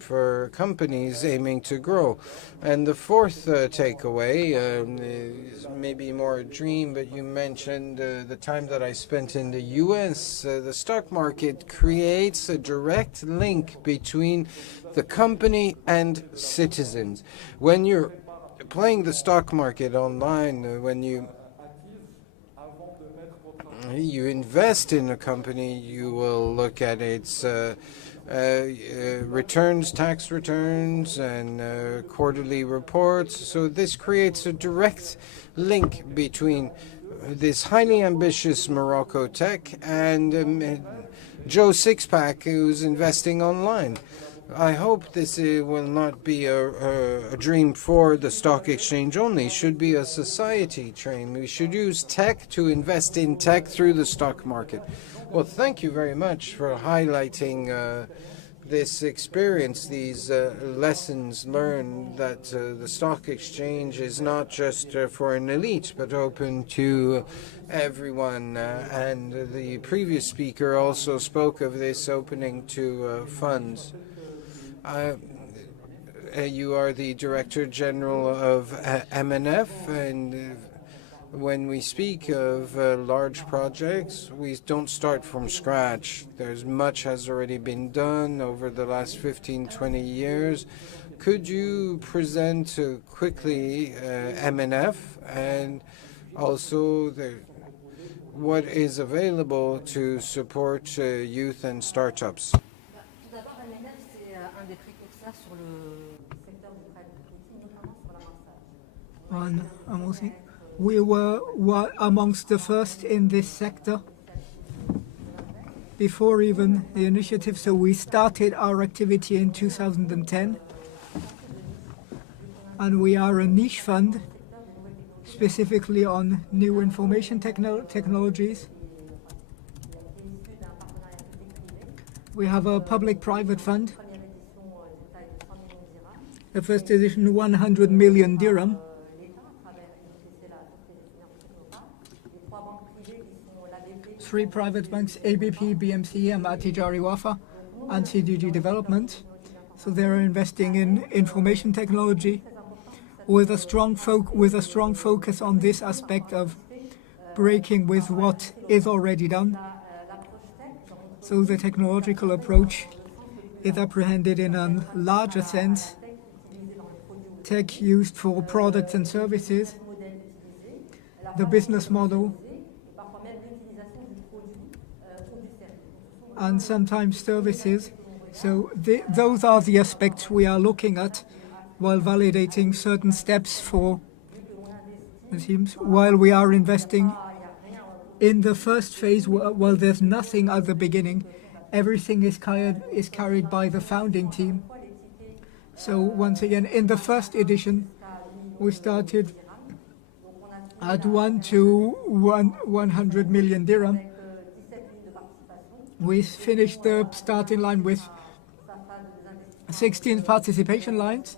for companies aiming to grow. And the fourth takeaway is maybe more a dream, but you mentioned the time that I spent in the US. The stock market creates a direct link between the company and citizens. When you're playing the stock market online, when you invest in a company, you will look at its returns, tax returns, and quarterly reports. So this creates a direct link between this highly ambitious MoroccoTech and Joe Sixpack, who's investing online. I hope this will not be a dream for the stock exchange only. It should be a society dream. We should use tech to invest in tech through the stock market. Well, thank you very much for highlighting this experience, these lessons learned, that the stock exchange is not just for an elite, but open to everyone. And the previous speaker also spoke of this opening to funds. You are the Director General of MNF, and when we speak of large projects, we don't start from scratch. There's much has already been done over the last 15-20 years. Could you present quickly MNF and also what is available to support youth and startups? We were amongst the first in this sector before even the initiative, so we started our activity in 2010, and we are a niche fund specifically on new information technologies. We have a public-private fund. The first edition, 100 million dirham. Three private banks, ABP, BMC, and Tijari Wafa, and CDG Development. So they're investing in information technology with a strong focus on this aspect of breaking with what is already done. So the technological approach is apprehended in a larger sense. Tech used for products and services, the business model, and sometimes services. So those are the aspects we are looking at while validating certain steps for the teams. While we are investing in the first phase, while there's nothing at the beginning, everything is carried by the founding team. So once again, in the first edition, we started at 100 million dirham. We finished the starting line with 16 participation lines.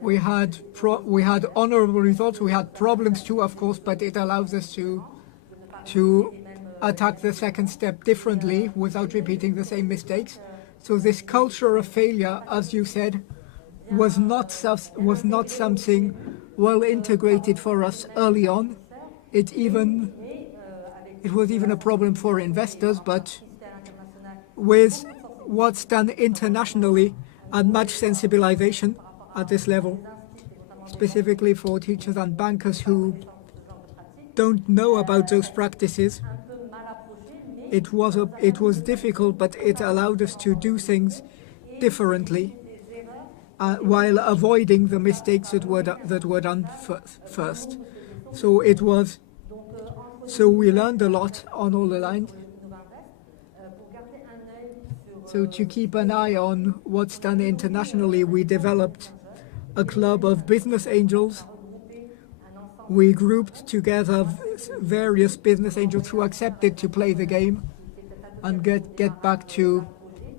We had honorable results. We had problems too, of course, but it allows us to attack the second step differently without repeating the same mistakes. So this culture of failure, as you said, was not something well integrated for us early on. It was even a problem for investors, but with what's done internationally and much sensibilization at this level, specifically for teachers and bankers who don't know about those practices, it was difficult, but it allowed us to do things differently while avoiding the mistakes that were done first. So we learned a lot on all the lines. So to keep an eye on what's done internationally, we developed a club of business angels. We grouped together various business angels who accepted to play the game and get back to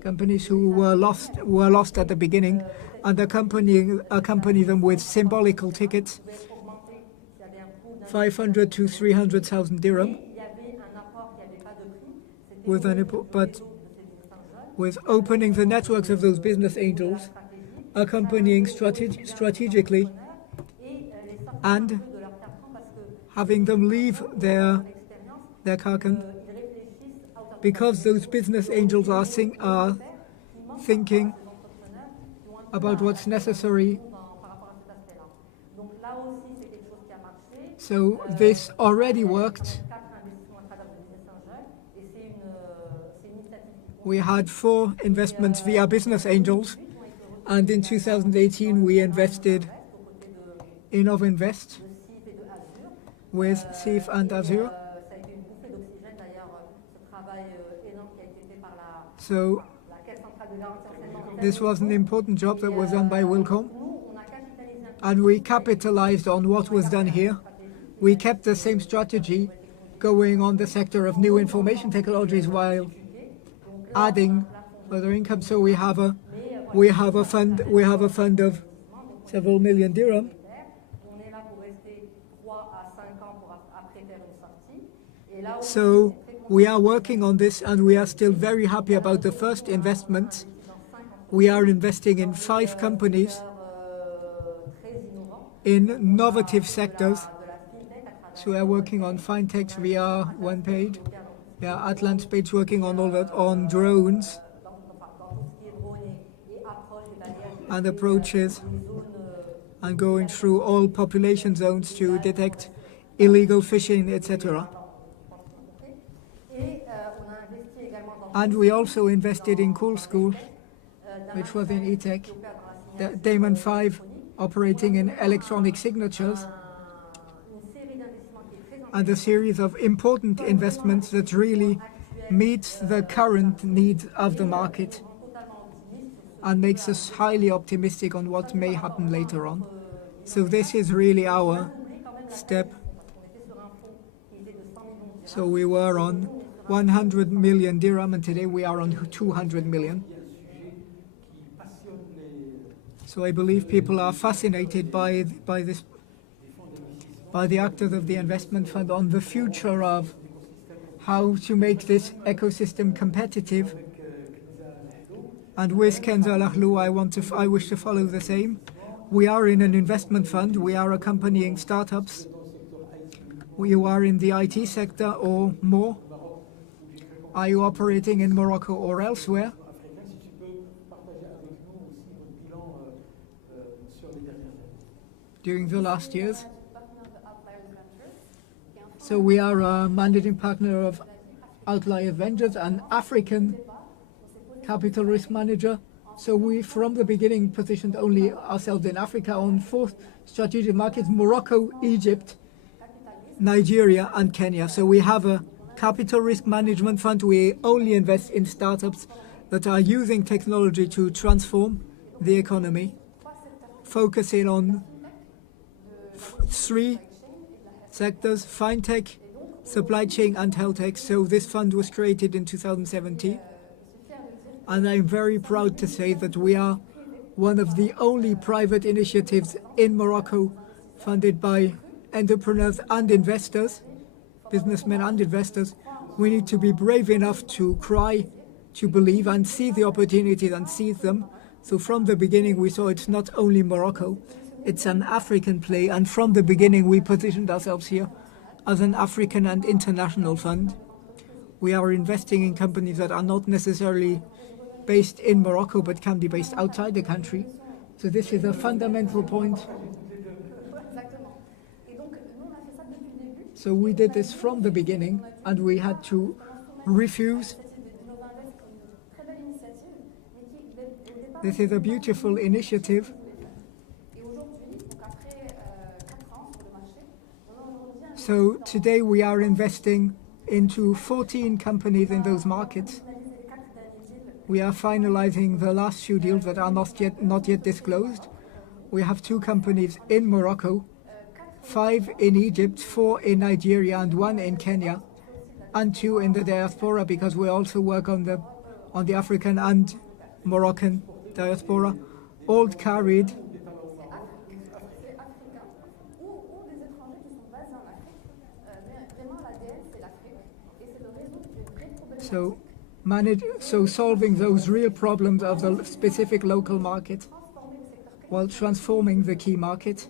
companies who were lost at the beginning, and accompany them with symbolical tickets, 500 to 300,000 dirham, with opening the networks of those business angels, accompanying strategically, and having them leave their carcan, because those business angels are thinking about what's necessary. So this already worked. We had 4 investments via business angels, and in 2018 we invested in Ovinvest with CIF and Azure. So this was an important job that was done by Wilcom, and we capitalized on what was done here. We kept the same strategy going on the sector of new information technologies while adding further income. So we have a fund of several million dirham. So we are working on this, and we are still very happy about the first investment. We are investing in 5 companies in innovative sectors. So we are working on Fintech via one page. Yeah, Atlant page working on all that, on drones and approaches, and going through all population zones to detect illegal fishing, etc. And we also invested in Cool School, which was in E-Tech, Damon 5 operating in electronic signatures, and a series of important investments that really meets the current needs of the market and makes us highly optimistic on what may happen later on. So this is really our step. So we were on 100 million dirham, and today we are on 200 million. So I believe people are fascinated by the actors of the investment fund on the future of how to make this ecosystem competitive. And with Kenza Al-Ahlu, I wish to follow the same. We are in an investment fund. We are accompanying startups. You are in the IT sector or more. Are you operating in Morocco or elsewhere? During the last years. So we are a managing partner of Outlier Ventures, an African capital risk manager. So we, from the beginning, positioned only ourselves in Africa on 4 strategic markets: Morocco, Egypt, Nigeria, and Kenya. So we have a capital risk management fund. We only invest in startups that are using technology to transform the economy, focusing on 3 sectors: Fintech, supply chain, and health tech. So this fund was created in 2017. And I'm very proud to say that we are one of the only private initiatives in Morocco funded by entrepreneurs and investors, businessmen and investors. We need to be brave enough to cry, to believe, and see the opportunities and seize them. So from the beginning, we saw it's not only Morocco, it's an African play. And from the beginning, we positioned ourselves here as an African and international fund. We are investing in companies that are not necessarily based in Morocco, but can be based outside the country. So this is a fundamental point. So we did this from the beginning, and we had to refuse. This is a beautiful initiative. So today we are investing into 14 companies in those markets. We are finalizing the last few deals that are not yet disclosed. We have 2 companies in Morocco, 5 in Egypt, 4 in Nigeria, and 1 in Kenya, and 2 in the diaspora, because we also work on the African and Moroccan diaspora, all carried. So solving those real problems of the specific local market while transforming the key market.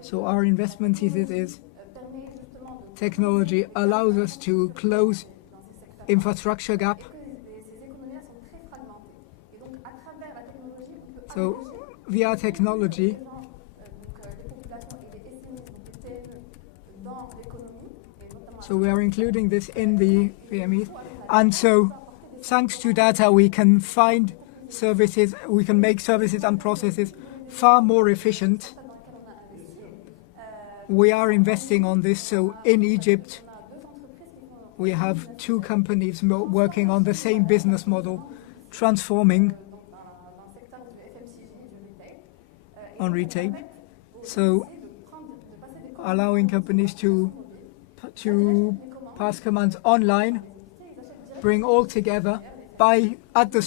So our investment thesis is technology allows us to close infrastructure gap. So via technology, so we are including this in the VMEs. And so thanks to data, we can find services, we can make services and processes far more efficient. We are investing on this. So in Egypt, we have 2 companies working on the same business model, transforming on retail. So allowing companies to pass commands online, bring all together, buy at the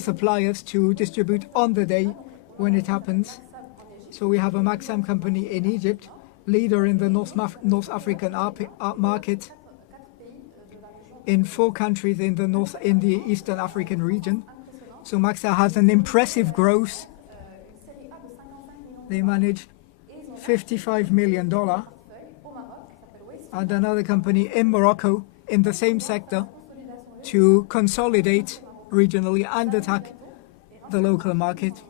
suppliers to distribute on the day when it happens. So we have a Maxam company in Egypt, leader in the North African market, in 4 countries in the Eastern African region. So Maxa has an impressive growth. They manage $55 million. And another company in Morocco in the same sector to consolidate regionally and attack the local market.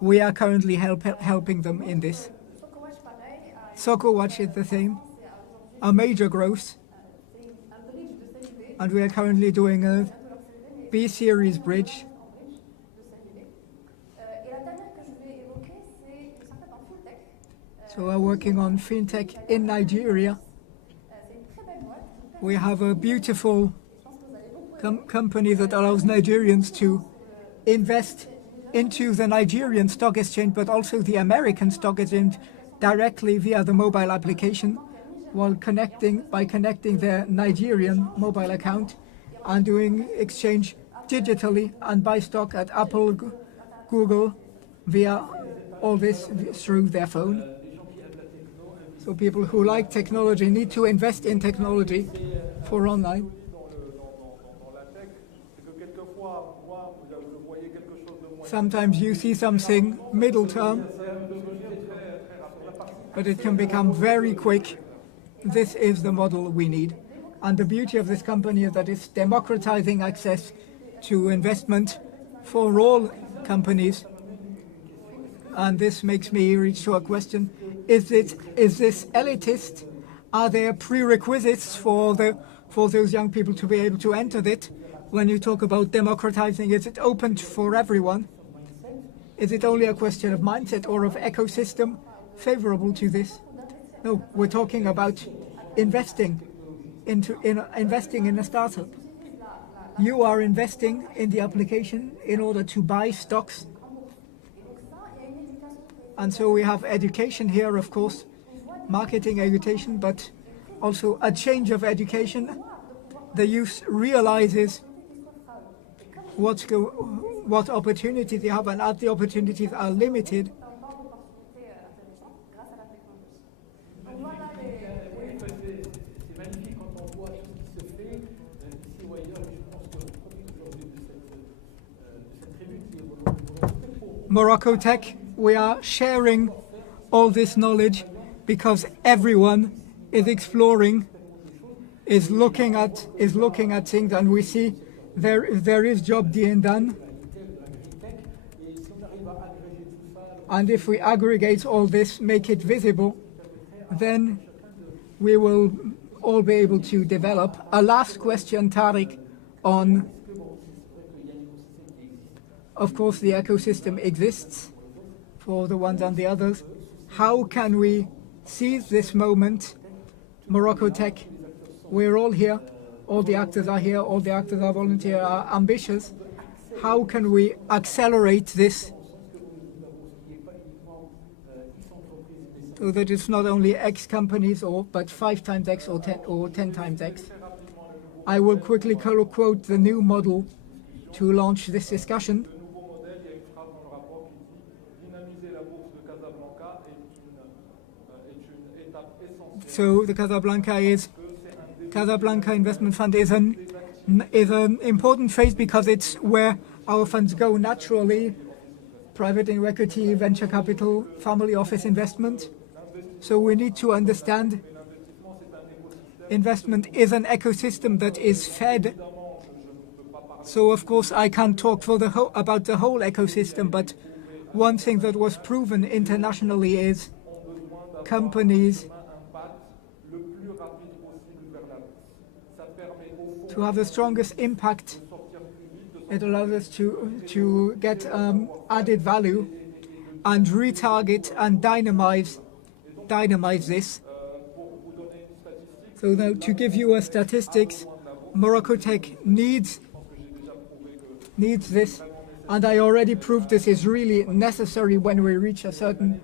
We are currently helping them in this. SocoWatch is the same, a major growth. And we are currently doing a B-series bridge. So we're working on Fintech in Nigeria. We have a beautiful company that allows Nigerians to invest into the Nigerian stock exchange, but also the American stock exchange directly via the mobile application, while connecting their Nigerian mobile account and doing exchange digitally and buy stock at Apple, Google, via all this through their phone. So people who like technology need to invest in technology for online. Sometimes you see something middle term, but it can become very quick. This is the model we need. And the beauty of this company is that it's democratizing access to investment for all companies. And this makes me reach to a question. Is this elitist? Are there prerequisites for those young people to be able to enter it? When you talk about democratizing, is it open for everyone? Is it only a question of mindset or of ecosystem favorable to this? No, we're talking about investing in a startup. You are investing in the application in order to buy stocks. And so we have education here, of course, marketing education, but also a change of education. The youth realizes what opportunities they have, and as the opportunities are limited. MoroccoTech, we are sharing all this knowledge because everyone is exploring, is looking at things, and we see there is job being done. And if we aggregate all this, make it visible, then we will all be able to develop. A last question, Tariq, on, of course, the ecosystem exists for the ones and the others. How can we seize this moment? MoroccoTech, we're all here. All the actors are here. All the actors are volunteer, are ambitious. How can we accelerate this so that it's not only X companies, but 5 times X or 10 times X? I will quickly quote the new model to launch this discussion. So the Casablanca Investment Fund is an is an important phase because it's where our funds go naturally: private equity, venture capital, family office investment. So we need to understand investment is an ecosystem that is fed. So of course I can't talk for about the whole ecosystem, but one thing that was proven internationally is companies to have the strongest impact. It allows us to get added value and retarget and dynamize this. So now, to give you a statistics, MoroccoTech needs this, and I already proved this is really necessary when we reach a certain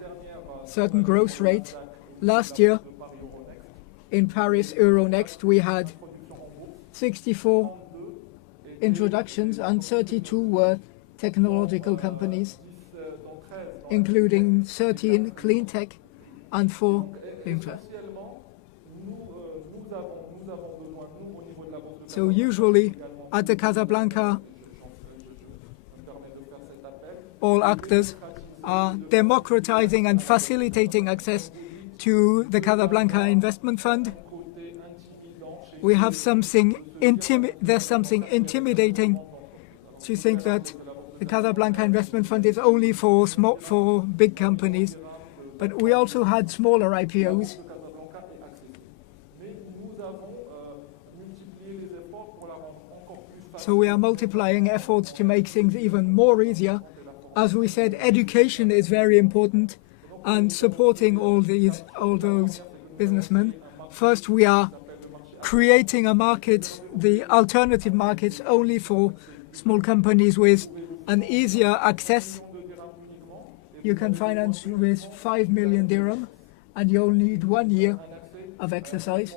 growth rate. Last year in Paris Euronext we had 64 introductions and 32 were technological companies, including 13 clean tech and 4 infra. So usually at the Casablanca, all actors are democratizing and facilitating access to the Casablanca Investment Fund. We have there's something intimidating to think that the Casablanca Investment Fund is only for big companies, but we also had smaller IPOs. So we are multiplying efforts to make things even more easier. As we said, education is very important, and supporting all those businessmen. First, we are creating a market, the alternative markets, only for small companies with an easier access. You can finance with 5 million dirham, and you only need 1 year of exercise.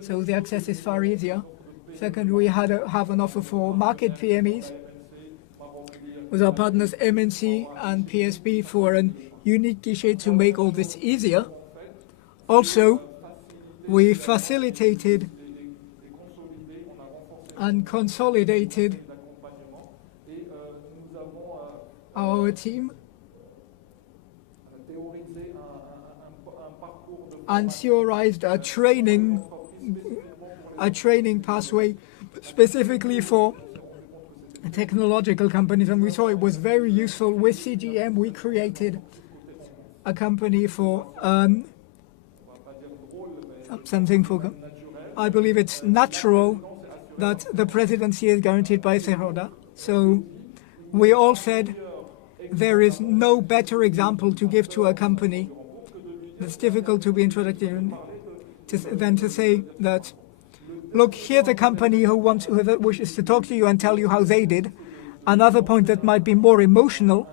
So the access is far easier. Second, we have an offer for market PMEs with our partners MNC and PSB for an unique guichet to make all this easier. Also, we facilitated and consolidated our team and theorized a training pathway specifically for technological companies, and we saw it was very useful. With CGM, we created a company for something for. I believe it's natural that the presidency is guaranteed by Sehoda. So we all said there is no better example to give to a company that's difficult to be introduced in than to say that, look, here's a company who wishes to talk to you and tell you how they did. Another point that might be more emotional,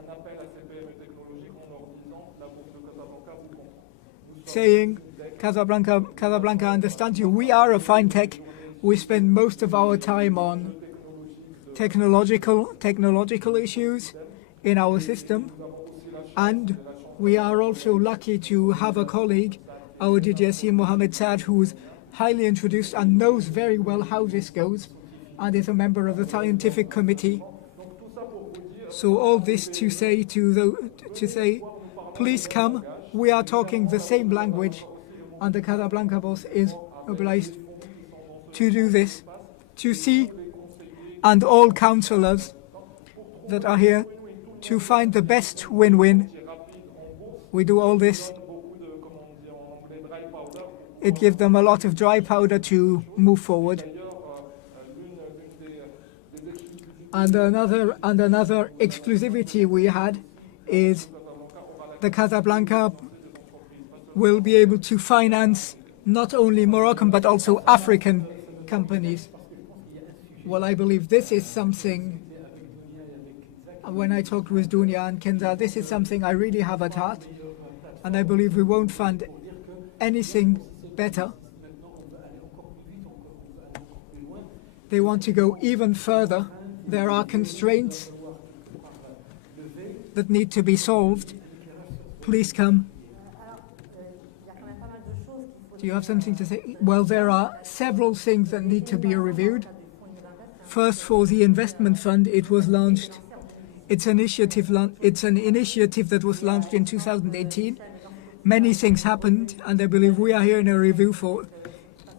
saying, Casablanca understands you. We are a fintech. We spend most of our time on technological issues in our system, and we are also lucky to have a colleague, our DGSC Mohamed Saad, who's highly introduced and knows very well how this goes, and is a member of the scientific committee. So all this to say, please come. We are talking the same language, and the Casablanca boss is obliged to do this, to see, and all councillors that are here, to find the best win-win. We do all this. It gives them a lot of dry powder to move forward. And another exclusivity we had is the Casablanca will be able to finance not only Moroccan but also African companies. Well, I believe this is something, when I talked with Dunya and Kenza, this is something I really have at heart, and I believe we won't find anything better. They want to go even further. There are constraints that need to be solved. Please come. Do you have something to say? Well, there are several things that need to be reviewed. First, for the investment fund, it was launched. It's an initiative that was launched in 2018. Many things happened, and I believe we are here in a review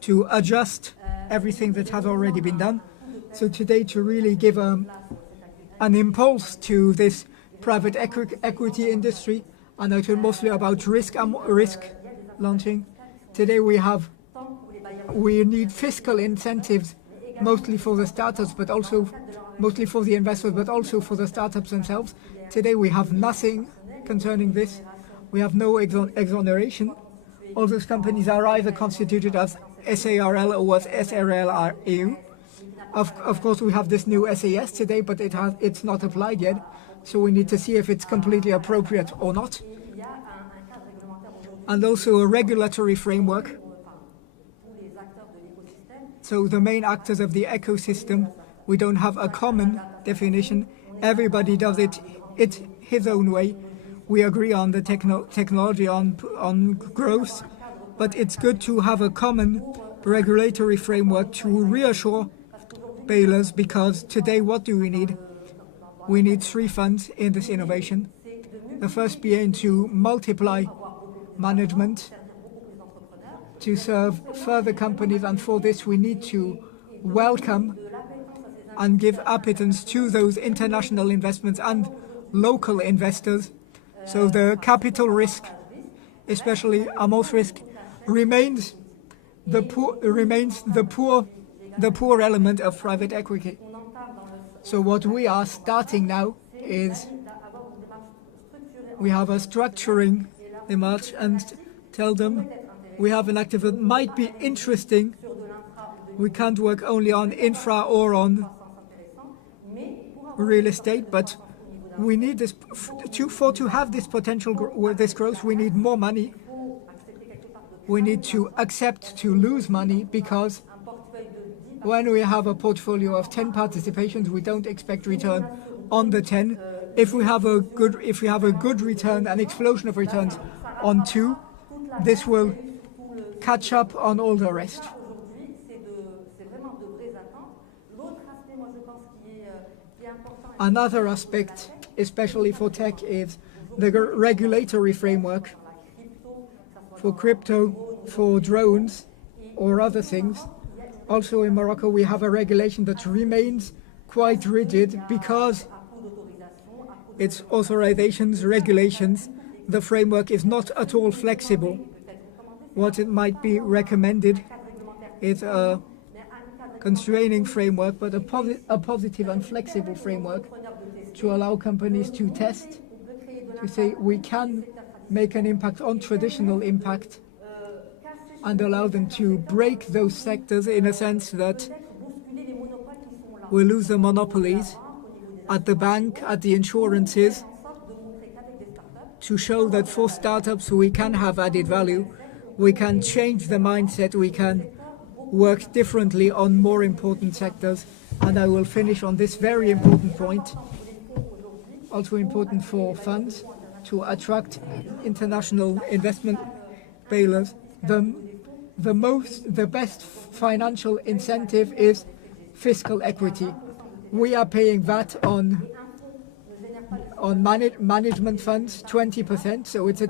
to adjust everything that has already been done. So today, to really give an impulse to this private equity industry, and I talk mostly about risk launching. Today we need fiscal incentives, mostly for the startups, but also mostly for the investors, but also for the startups themselves. Today we have nothing concerning this. We have no exoneration. All those companies are either constituted as SARL or as SRL EU. Of course, we have this new SAS today, but it's not applied yet. So we need to see if it's completely appropriate or not. And also a regulatory framework. So the main actors of the ecosystem, we don't have a common definition. Everybody does it his own way. We agree on the technology, on growth, but it's good to have a common regulatory framework to reassure bailers, because today what do we need? We need 3 funds in this innovation. The first being to multiply management to serve further companies, and for this we need to welcome and give appetence to those international investments and local investors. So the capital risk, especially Amos risk, remains the poor element of private equity. So what we are starting now is we have a structuring démarche and tell them we have an active that might be interesting. We can't work only on infra or on real estate, but we need this to have this potential this growth. We need more money. We need to accept to lose money, because when we have a portfolio of 10 participations, we don't expect return on the 10. If we have a good return, an explosion of returns on 2, this will catch up on all the rest. Another aspect, especially for tech, is the regulatory framework for crypto, for drones, or other things. Also in Morocco, we have a regulation that remains quite rigid because its authorizations, regulations, the framework is not at all flexible. What it might be recommended is a constraining framework, but a positive and flexible framework to allow companies to test, to say we can make an impact on traditional impact, and allow them to break those sectors in a sense that we lose the monopolies at the bank, at the insurances, to show that for startups we can have added value, we can change the mindset, we can work differently on more important sectors. And I will finish on this very important point, also important for funds, to attract international investment bailers. The best financial incentive is fiscal equity. We are paying VAT on management funds, 20%, so it's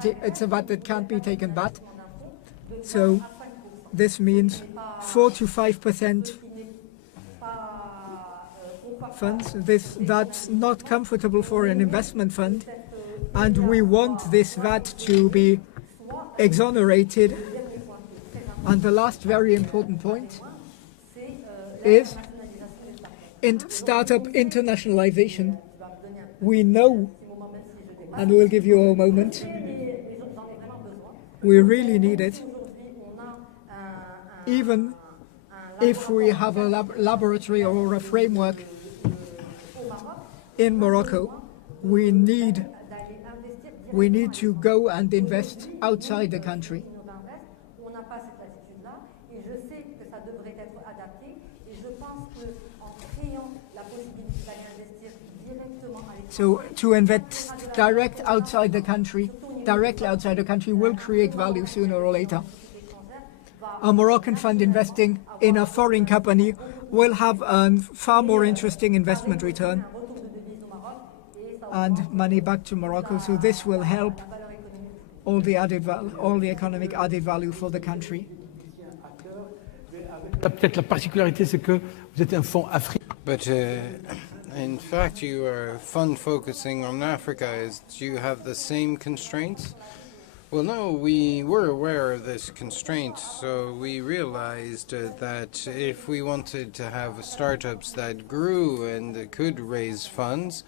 a VAT that can't be taken back. So this means 4 to 5% funds. That's not comfortable for an investment fund, and we want this VAT to be exonerated. And the last very important point is in startup internationalization. We know, and we'll give you a moment, we really need it. Even if we have a laboratory or a framework in Morocco, we need to go and invest outside the country. So to invest directly outside the country will create value sooner or later. A Moroccan fund investing in a foreign company will have a far more interesting investment return and money back to Morocco. So this will help all the economic added value for the country. Peut-être la particularité, c'est que vous êtes un fonds Afrique. But in fact, you are a fund focusing on Africa. Do you have the same constraints? Well, no, we were aware of this constraint, so we realized that if we wanted to have startups that grew and could raise funds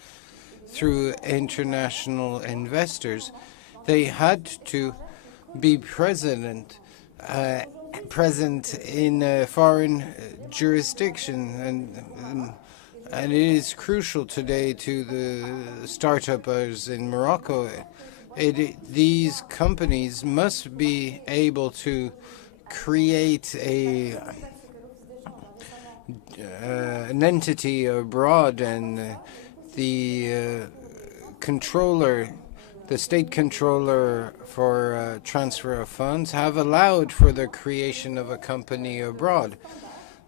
through international investors, they had to be present in a foreign jurisdiction, and it is crucial today to the startups in Morocco. These companies must be able to create an entity abroad, and the state controller for transfer of funds have allowed for the creation of a company abroad.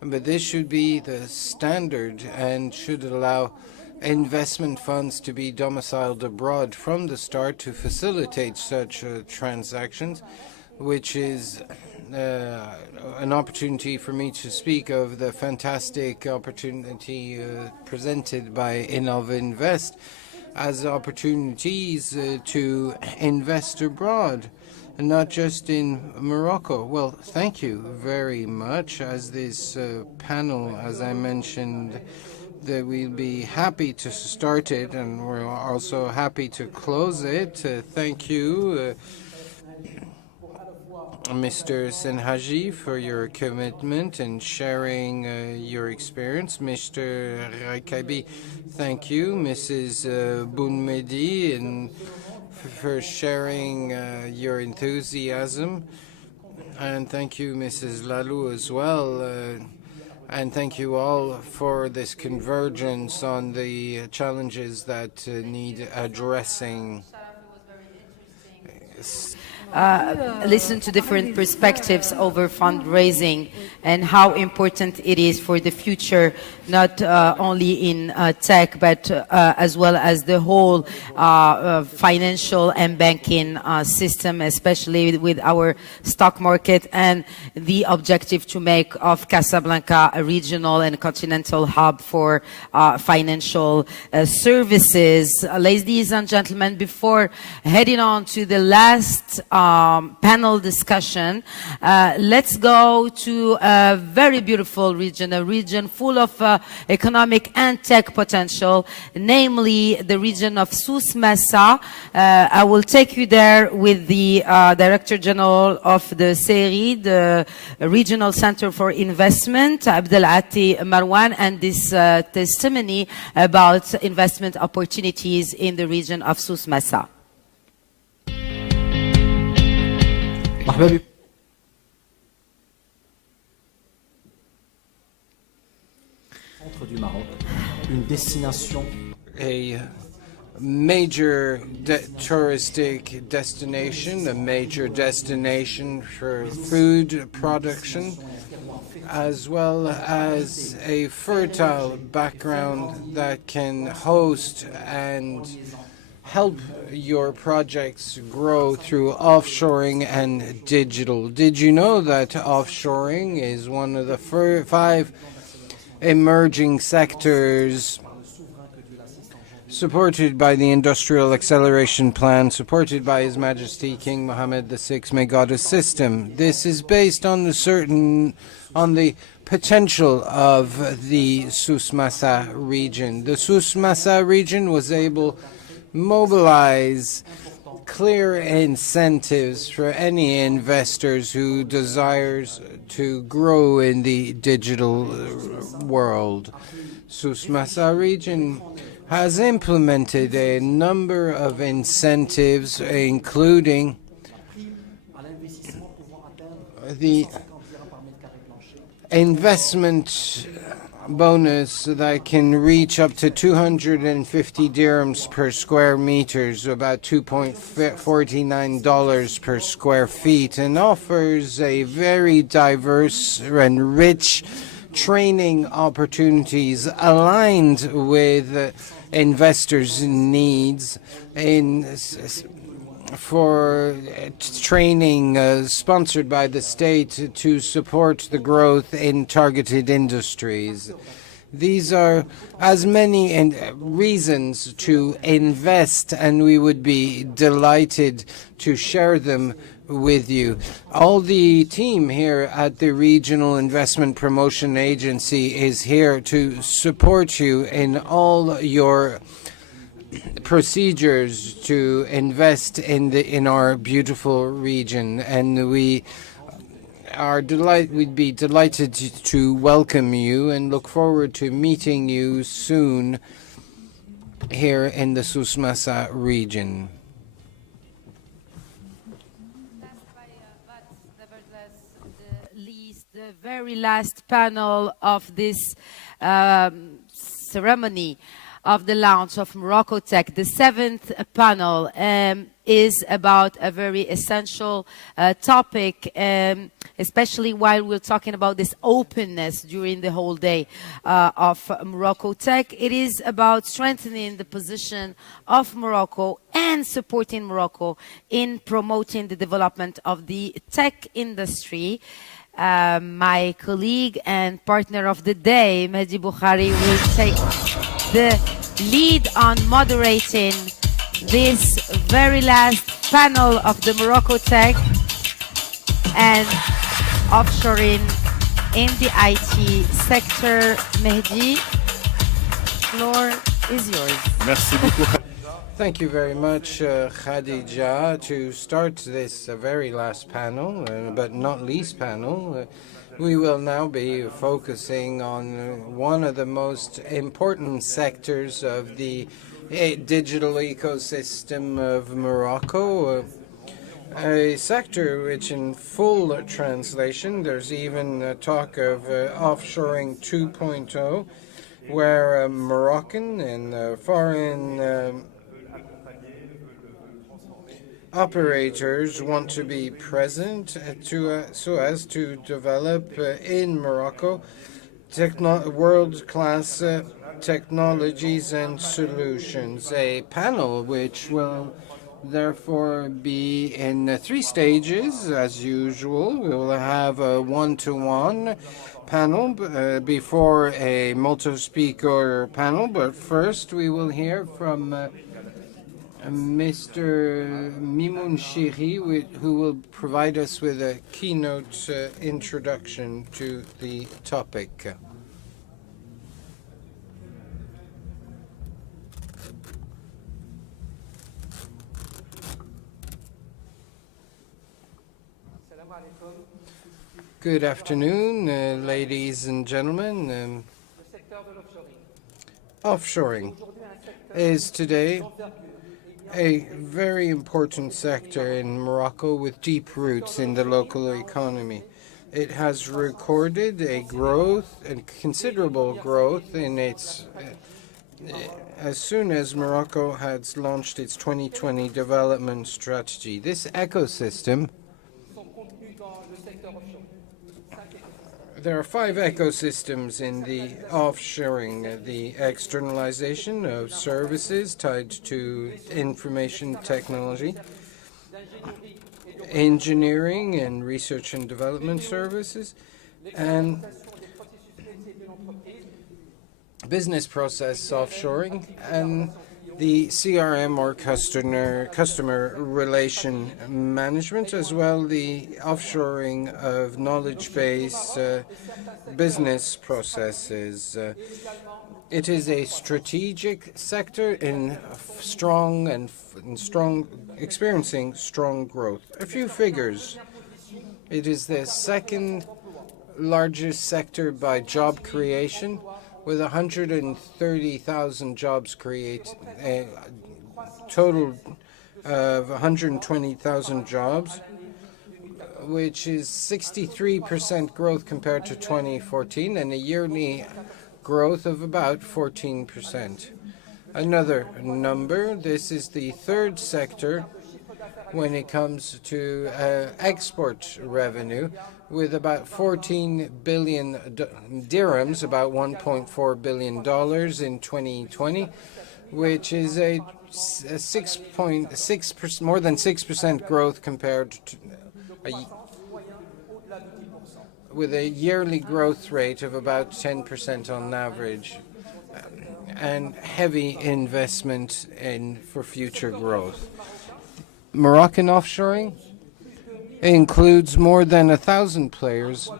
But this should be the standard and should allow investment funds to be domiciled abroad from the start to facilitate such transactions, which is an opportunity for me to speak of the fantastic opportunity presented by Innovinvest as opportunities to invest abroad, and not just in Morocco. Well, thank you very much. As this panel, as I mentioned, that we'll be happy to start it, and we're also happy to close it. Thank you, Mr. Senhaji, for your commitment and sharing your experience. Mr. Raikabi, thank you. Mrs. Bounmedi, and for sharing your enthusiasm. And thank you, Mrs. Lalou, as well. And thank you all for this convergence on the challenges that need addressing. Listen to different perspectives over fundraising and how important it is for the future, not only in tech, but as well as the whole financial and banking system, especially with our stock market, and the objective to make of Casablanca a regional and continental hub for financial services. Ladies and gentlemen, before heading on to the last panel discussion, let's go to a very beautiful region, a region full of economic and tech potential, namely the region of Souss Massa. I will take you there with the Director General of the CERI, the Regional Center for Investment, Abdelati Marwan, and this testimony about investment opportunities in the region of Souss Massa. Du Maroc, une destination. A major touristic destination, a major destination for food production, as well as a fertile background that can host and help your projects grow through offshoring and digital. Did you know that offshoring is one of the 5 emerging sectors supported by the Industrial Acceleration Plan, supported by His Majesty King Mohammed VI, may God assist him? This is based on the potential of the Souss Massa region. The Souss Massa region was able mobilize clear incentives for any investors who desires to grow in the digital world. Souss Massa region has implemented a number of incentives, including the investment bonus that can reach up to 250 dirhams per square meters, about $2.49 per square feet, and offers a very diverse and rich training opportunities aligned with investors' needs for training sponsored by the state to support the growth in targeted industries. These are as many reasons to invest, and we would be delighted to share them with you. All the team here at the Regional Investment Promotion Agency is here to support you in all your procedures to invest in our beautiful region, and we'd be delighted to welcome you and look forward to meeting you soon here in the Souss-Massa region. The very last panel of this ceremony of the launch of MoroccoTech, the 7th panel, is about a very essential topic, especially while we're talking about this openness during the whole day of MoroccoTech. It is about strengthening the position of Morocco and supporting Morocco in promoting the development of the tech industry. My colleague and partner of the day, Mehdi Bukhari, will take the lead on moderating this very last panel of the MoroccoTech and offshoring in the IT sector. Mehdi, floor is yours. Merci beaucoup. Thank you very much, Khadija. To start this very last panel, but not least panel, we will now be focusing on one of the most important sectors of the digital ecosystem of Morocco, a sector which in full translation, there's even talk of offshoring 2.0, where Moroccan and foreign operators want to be present so as to develop in Morocco world-class technologies and solutions. A panel which will therefore be in 3 stages as usual. We will have a one-to-one panel before a multi-speaker panel, but first we will hear from Mr. Mimoun Chiri, who will provide us with a keynote introduction to the topic. Good afternoon, ladies and gentlemen. Offshoring is today a very important sector in Morocco with deep roots in the local economy. It has recorded a growth and considerable growth in its as soon as Morocco has launched its 2020 development strategy. This ecosystem, there are 5 ecosystems in the offshoring: the externalization of services tied to information technology, engineering and research and development services, and business process offshoring, and the CRM or customer relation management, as well the offshoring of knowledge base business processes. It is a strategic sector experiencing strong growth. A few figures. It is the 2nd largest sector by job creation, with 130,000 jobs created, a total of 120,000 jobs, which is 63% growth compared to 2014, and a yearly growth of about 14%. Another number, this is the 3rd sector when it comes to export revenue, with about 14 billion dirhams, about $1.4 billion in 2020, which is a 6.6%, more than 6% growth compared to with a yearly growth rate of about 10% on average, and heavy investment for future growth. Moroccan offshoring includes more than 1,000 players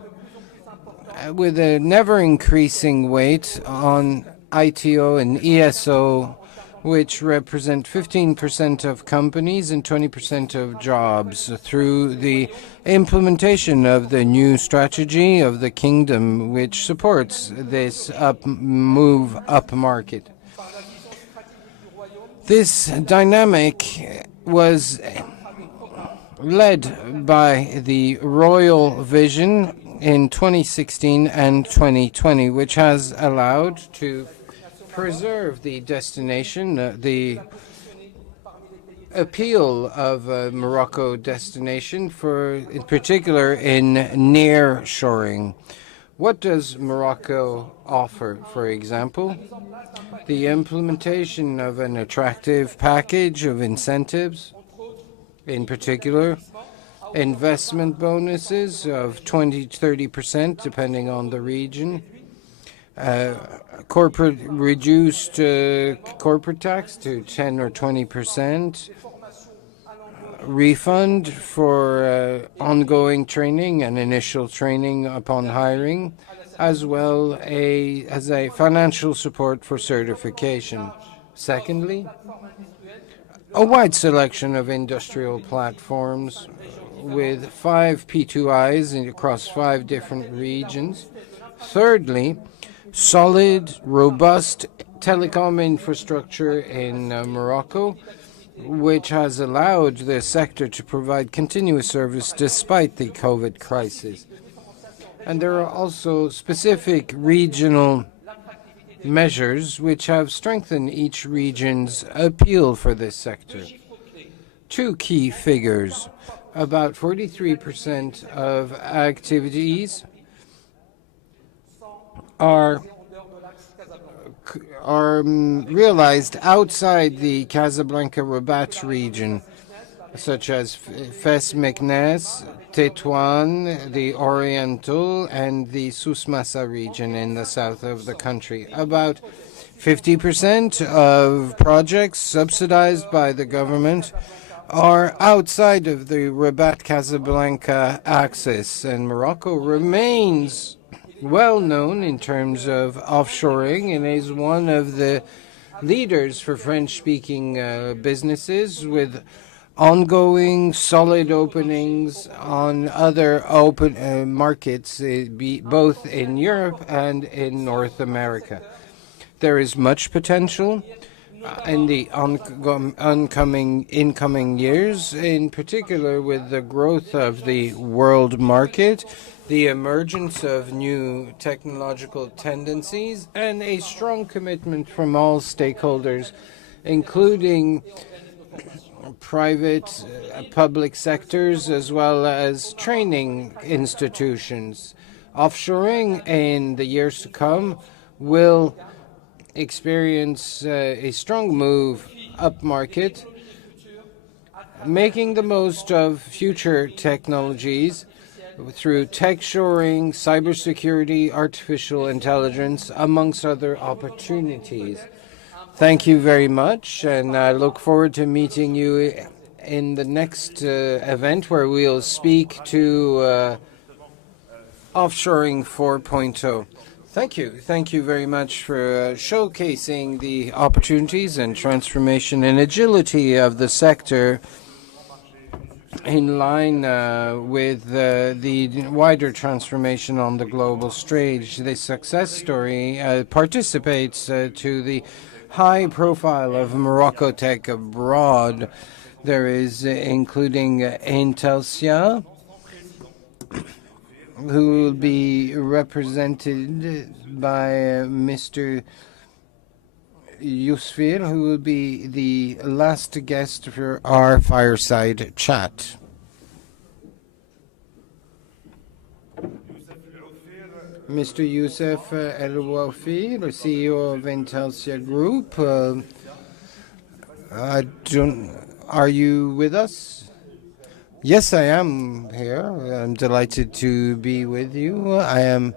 with a never-increasing weight on ITO and ESO, which represent 15% of companies and 20% of jobs through the implementation of the new strategy of the kingdom, which supports this move up market. This dynamic was led by the royal vision in 2016 and 2020, which has allowed to preserve the destination, the appeal of Morocco destination, in particular in near-shoring. What does Morocco offer? For example, the implementation of an attractive package of incentives, in particular investment bonuses of 20-30% depending on the region, reduced corporate tax to 10 or 20%, refund for ongoing training and initial training upon hiring, as well as a financial support for certification. Secondly, a wide selection of industrial platforms with 5 P2Is across 5 different regions. Thirdly, solid, robust telecom infrastructure in Morocco, which has allowed the sector to provide continuous service despite the COVID crisis. And there are also specific regional measures which have strengthened each region's appeal for this sector. 2 key figures. About 43% of activities are realized outside the Casablanca-Rabat region, such as Fes Meknes, Tétouan, the Oriental, and the Souss-Massa region in the south of the country. About 50% of projects subsidized by the government are outside of the Rabat-Casablanca axis, and Morocco remains well known in terms of offshoring and is one of the leaders for French-speaking businesses, with ongoing solid openings on other open markets, both in Europe and in North America. There is much potential in the incoming years, in particular with the growth of the world market, the emergence of new technological tendencies, and a strong commitment from all stakeholders, including private, public sectors, as well as training institutions. Offshoring in the years to come will experience a strong move upmarket, making the most of future technologies through tech shoring, cybersecurity, artificial intelligence, amongst other opportunities. Thank you very much, and I look forward to meeting you in the next event where we'll speak to Offshoring 4.0. Thank you. Thank you very much for showcasing the opportunities and transformation and agility of the sector in line with the wider transformation on the global stage. The success story participates to the high profile of MoroccoTech abroad. There is including Intelsia, who will be represented by Mr. Yusfir, who will be the last guest for our fireside chat. Mr. Youssef El Wafi, the CEO of Intelsia Group. Are you with us? Yes, I am here. I'm delighted to be with you. I am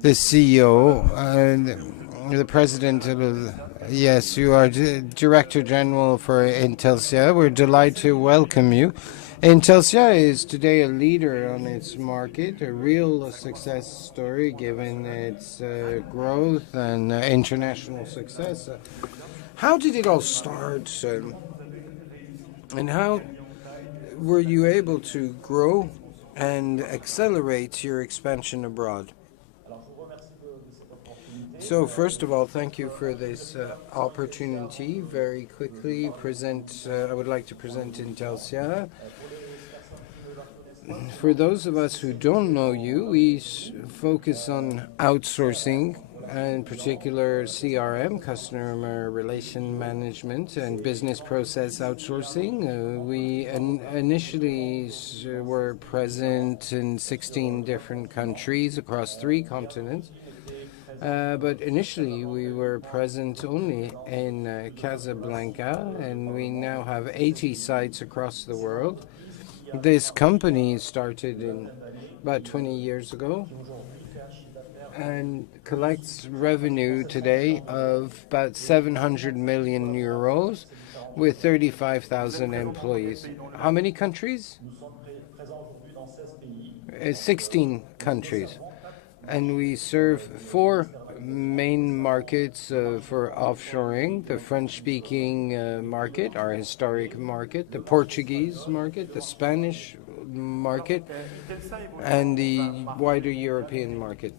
the CEO and the president of... Yes, you are Director General for Intelsia. We're delighted to welcome you. Intelsia is today a leader on its market, a real success story given its growth and international success. How did it all start, and how were you able to grow and accelerate your expansion abroad? So first of all, thank you for this opportunity. Very quickly I would like to present Intelsia. For those of us who don't know you, we focus on outsourcing, in particular CRM, customer relation management, and business process outsourcing. We initially were present in 16 different countries across 3 continents. But initially, we were present only in Casablanca, and we now have 80 sites across the world. This company started about 20 years ago and collects revenue today of about 700 million euros with 35,000 employees. How many countries? 16 countries. And we serve 4 main markets for offshoring: the French-speaking market, our historic market, the Portuguese market, the Spanish market, and the wider European market.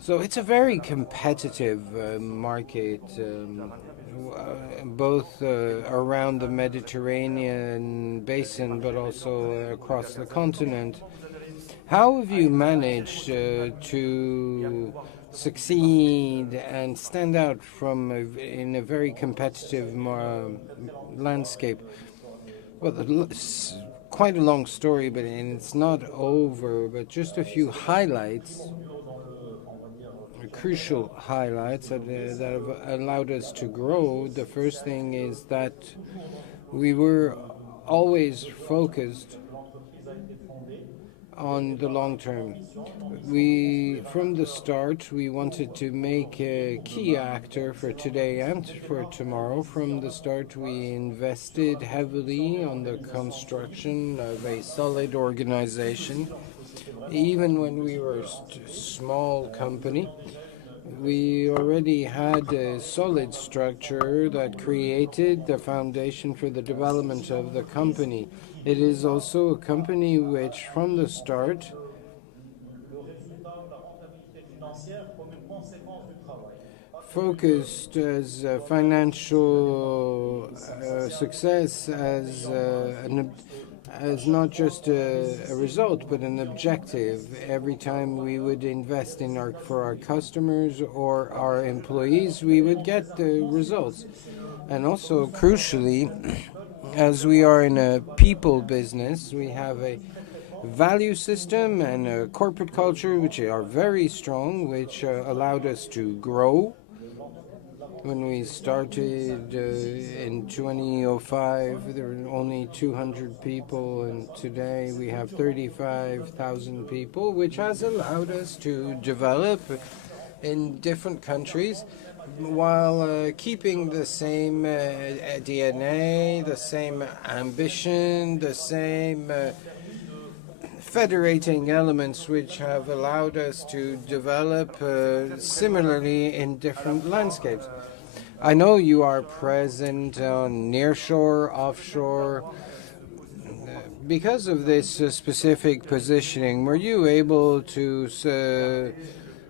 So it's a very competitive market, both around the Mediterranean basin, but also across the continent. How have you managed to succeed and stand out in a very competitive landscape? Well, it's quite a long story, but it's not over. But just a few highlights, crucial highlights that have allowed us to grow. The first thing is that we were always focused on the long term. From the start, we wanted to make a key actor for today and for tomorrow. From the start, we invested heavily on the construction of a solid organization. Even when we were a small company, we already had a solid structure that created the foundation for the development of the company. It is also a company which, from the start, focused as financial success as not just a result, but an objective. Every time we would invest for our customers or our employees, we would get the results. And also, crucially, as we are in a people business, we have a value system and a corporate culture which are very strong, which allowed us to grow. When we started in 2005, there were only 200 people, and today we have 35,000 people, which has allowed us to develop in different countries while keeping the same DNA, the same ambition, the same federating elements which have allowed us to develop similarly in different landscapes. I know you are present on nearshore, offshore. Because of this specific positioning, were you able to...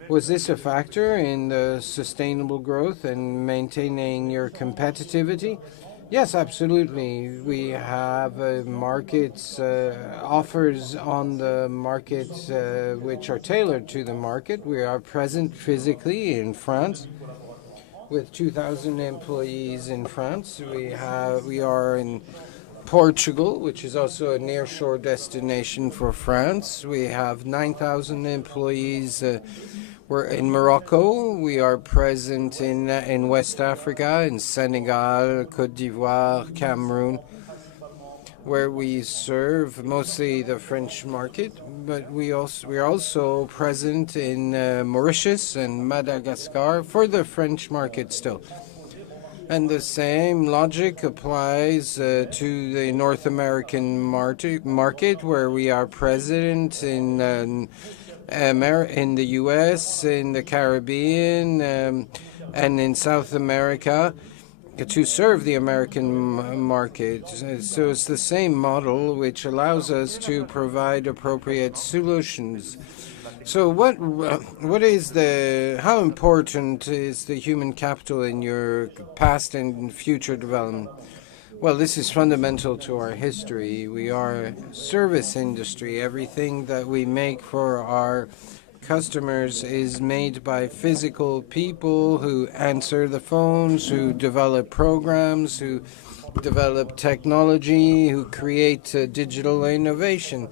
was this a factor in the sustainable growth and maintaining your competitivity? Yes, absolutely. We have markets, offers on the market which are tailored to the market. We are present physically in France. with 2,000 employees in France. We are in Portugal, which is also a nearshore destination for France. We have 9,000 employees. We're in Morocco. We are present in West Africa, in Senegal, Côte d'Ivoire, Cameroon, where we serve mostly the French market, but we are also present in Mauritius and Madagascar for the French market still. And the same logic applies to the North American market, where we are present in the U.S., in the Caribbean, and in South America, to serve the American market. So it's the same model which allows us to provide appropriate solutions. So how important is the human capital in your past and future development? Well, this is fundamental to our history. We are a service industry. Everything that we make for our customers is made by physical people who answer the phones, who develop programs, who develop technology, who create digital innovation.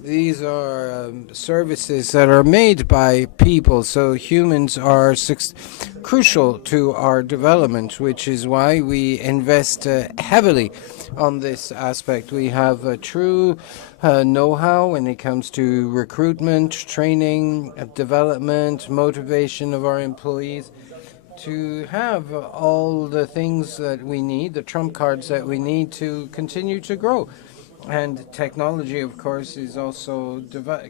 These are services that are made by people, so humans are crucial to our development, which is why we invest heavily on this aspect. We have a true know-how when it comes to recruitment, training, development, motivation of our employees, to have all the things that we need, the trump cards that we need to continue to grow. And technology, of course, is also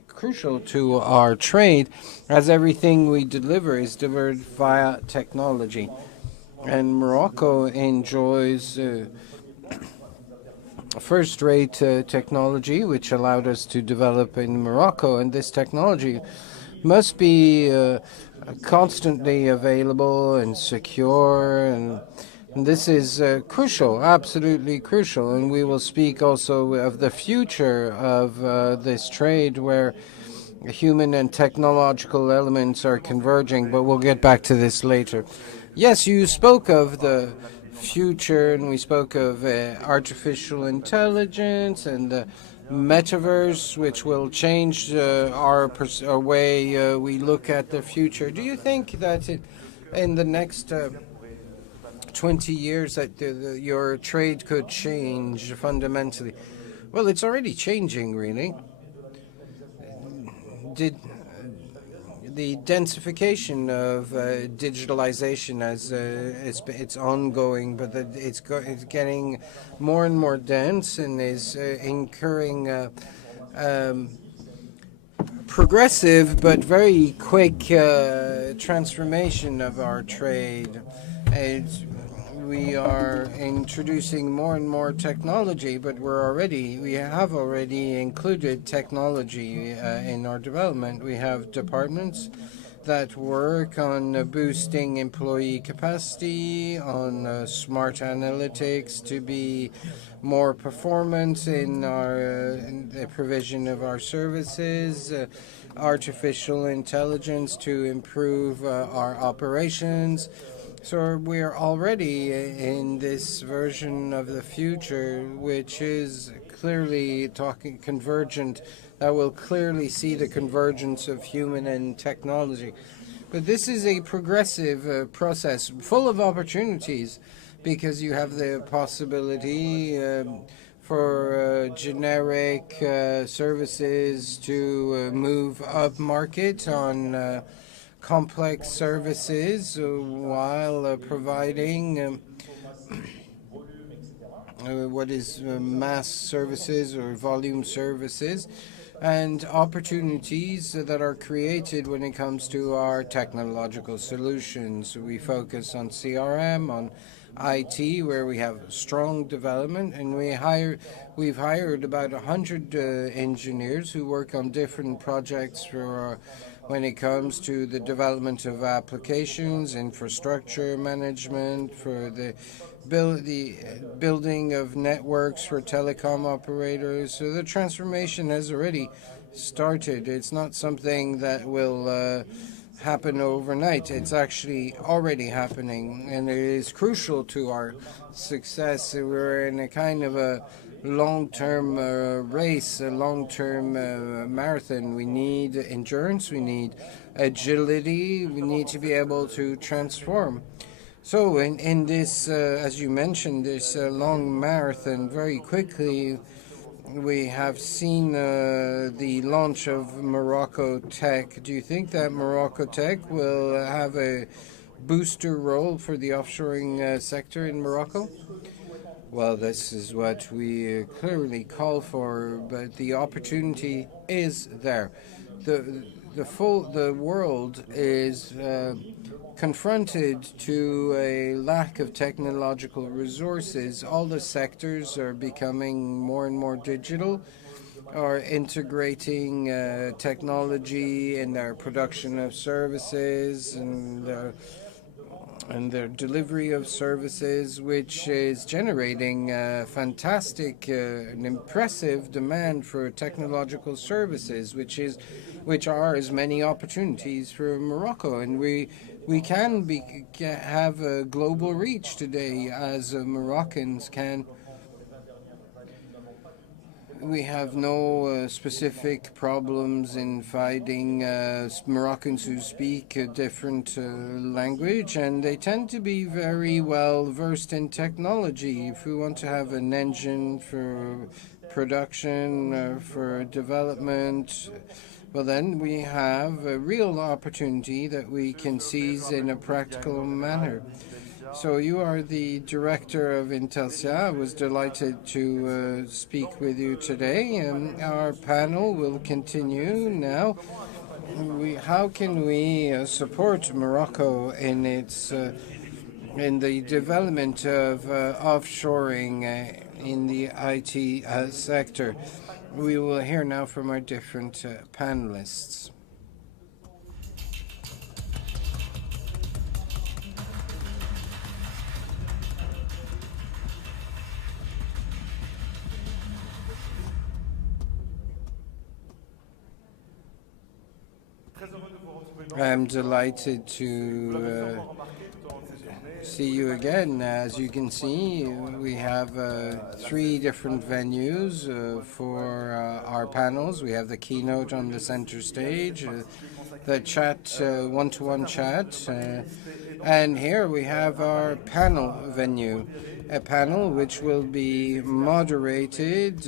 crucial to our trade, as everything we deliver is delivered via technology. And Morocco enjoys first-rate technology, which allowed us to develop in Morocco. And this technology must be constantly available and secure, and this is crucial, absolutely crucial. And we will speak also of the future of this trade, where human and technological elements are converging, but we'll get back to this later. Yes, you spoke of the future, and we spoke of artificial intelligence and the metaverse, which will change our way we look at the future. Do you think that in the next 20 years that your trade could change fundamentally? Well, it's already changing, really. The densification of digitalization as it's ongoing, but it's getting more and more dense, and is incurring progressive but very quick transformation of our trade. We are introducing more and more technology, but we have already included technology in our development. We have departments that work on boosting employee capacity, on smart analytics to be more performant in the provision of our services, artificial intelligence to improve our operations. So we are already in this version of the future, which is clearly talking convergent, that will clearly see the convergence of human and technology. But this is a progressive process full of opportunities, because you have the possibility for generic services to move up market on complex services, while providing what is mass services or volume services, and opportunities that are created when it comes to our technological solutions. We focus on CRM, on IT, where we have strong development, and we've hired about 100 engineers who work on different projects for when it comes to the development of applications, infrastructure management, for the building of networks for telecom operators. So the transformation has already started. It's not something that will happen overnight. It's actually already happening, and it is crucial to our success. We're in a kind of a long-term race, a long-term marathon. We need endurance, we need agility, we need to be able to transform. So in this, as you mentioned, this long marathon, very quickly we have seen the launch of MoroccoTech. Do you think that MoroccoTech will have a booster role for the offshoring sector in Morocco? Well, this is what we clearly call for, but the opportunity is there. The world is confronted to a lack of technological resources. All the sectors are becoming more and more digital, are integrating technology in their production of services and their delivery of services, which is generating fantastic and impressive demand for technological services, which are as many opportunities for Morocco. And we can have a global reach today, as Moroccans can. We have no specific problems in finding Moroccans who speak a different language, and they tend to be very well versed in technology. If we want to have an engine for production, for development, well, then we have a real opportunity that we can seize in a practical manner. So you are the director of Industrie. I was delighted to speak with you today. Our panel will continue now. How can we support Morocco in its in the development of offshoring in the IT sector? We will hear now from our different panelists. I'm delighted to see you again. As you can see, we have 3 different venues for our panels. We have the keynote on the center stage, the chat, one-to-one chat, and here we have our panel venue, a panel which will be moderated,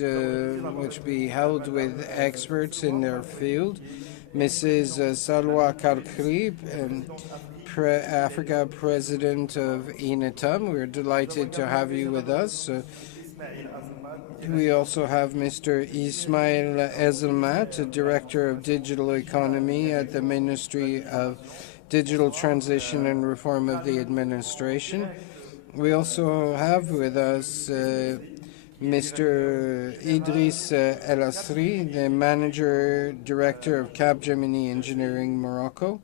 which will be held with experts in their field. Mrs. Salwa Karkrib, Africa President of INETAM. We're delighted to have you with us. We also have Mr. Ismail Ezelmat, Director of Digital Economy at the Ministry of Digital Transition and Reform of the Administration. We also have with us Mr. Idriss El Asri, the Manager Director of Capgemini Engineering Morocco.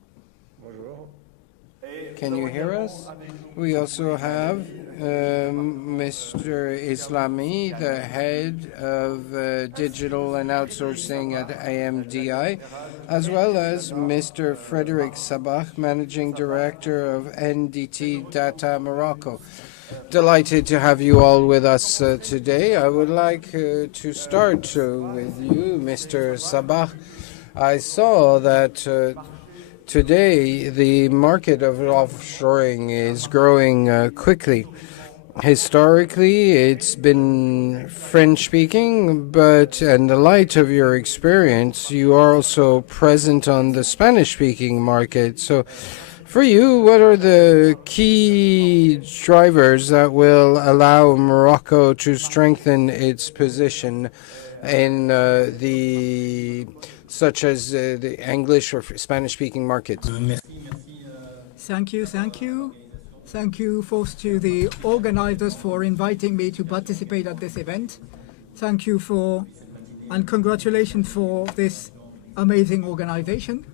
Can you hear us? We also have Mr. Islami, the Head of Digital and Outsourcing at AMDI, as well as Mr. Frederic Sabah, Managing Director of NDT Data Morocco. Delighted to have you all with us today. I would like to start with you, Mr. Sabah. I saw that today the market of offshoring is growing quickly. Historically, it's been French-speaking, but in the light of your experience, you are also present on the Spanish-speaking market. So for you, what are the key drivers that will allow Morocco to strengthen its position in such as the English or Spanish-speaking markets? Thank you. Thank you first to the organizers for inviting me to participate at this event. Thank you and congratulations for this amazing organization.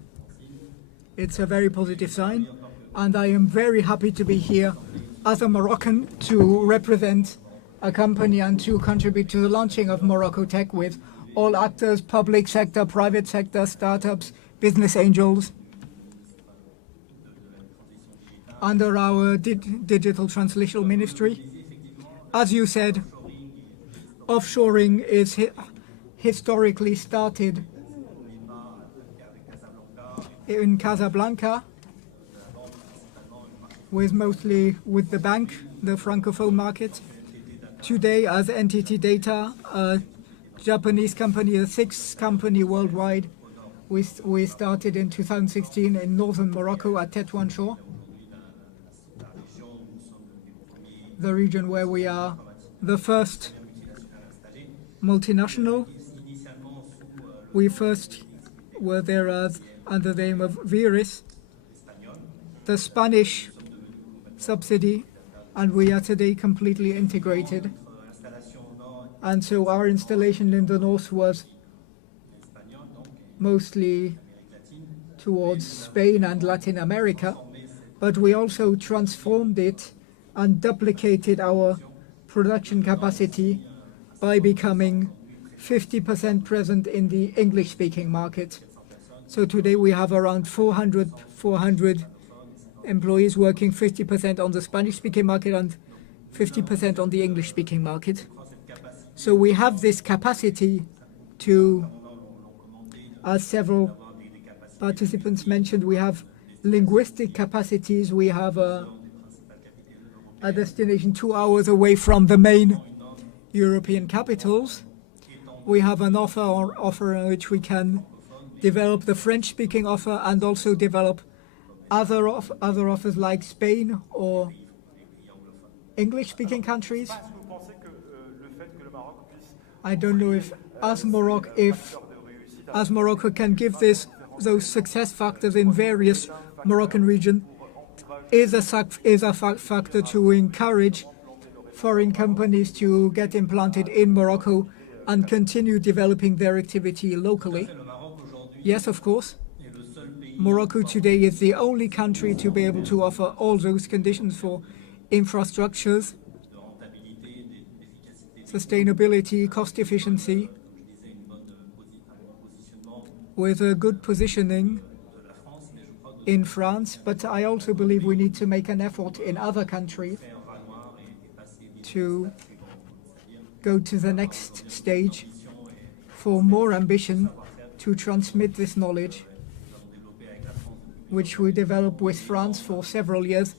It's a very positive sign, and I am very happy to be here as a Moroccan to represent a company and to contribute to the launching of MoroccoTech with all actors, public sector, private sector, startups, business angels. under our digital translation ministry. As you said, offshoring is historically started in Casablanca, mostly with the bank, the Francophone market. Today, as Entity Data, a Japanese company, a sixth company worldwide, we started in 2016 in northern Morocco at Tétouan Shore, the region where we are the first multinational. We first were there under the name of Viris, the Spanish subsidy, and we are today completely integrated. And so our installation in the north was mostly towards Spain and Latin America, but we also transformed it and duplicated our production capacity by becoming 50% present in the English-speaking market. So today we have around 400 employees working 50% on the Spanish-speaking market and 50% on the English-speaking market. So we have this capacity to, as several participants mentioned, we have linguistic capacities. We have a destination 2 hours away from the main European capitals. We have an offer in which we can develop the French-speaking offer and also develop other offers like Spain or English-speaking countries. I don't know if as Morocco can give those success factors in various Moroccan regions is a factor to encourage foreign companies to get implanted in Morocco and continue developing their activity locally. Yes, of course. Morocco today is the only country to be able to offer all those conditions for infrastructures, sustainability, cost efficiency, with a good positioning in France. But I also believe we need to make an effort in other countries to go to the next stage for more ambition to transmit this knowledge, which we developed with France for several years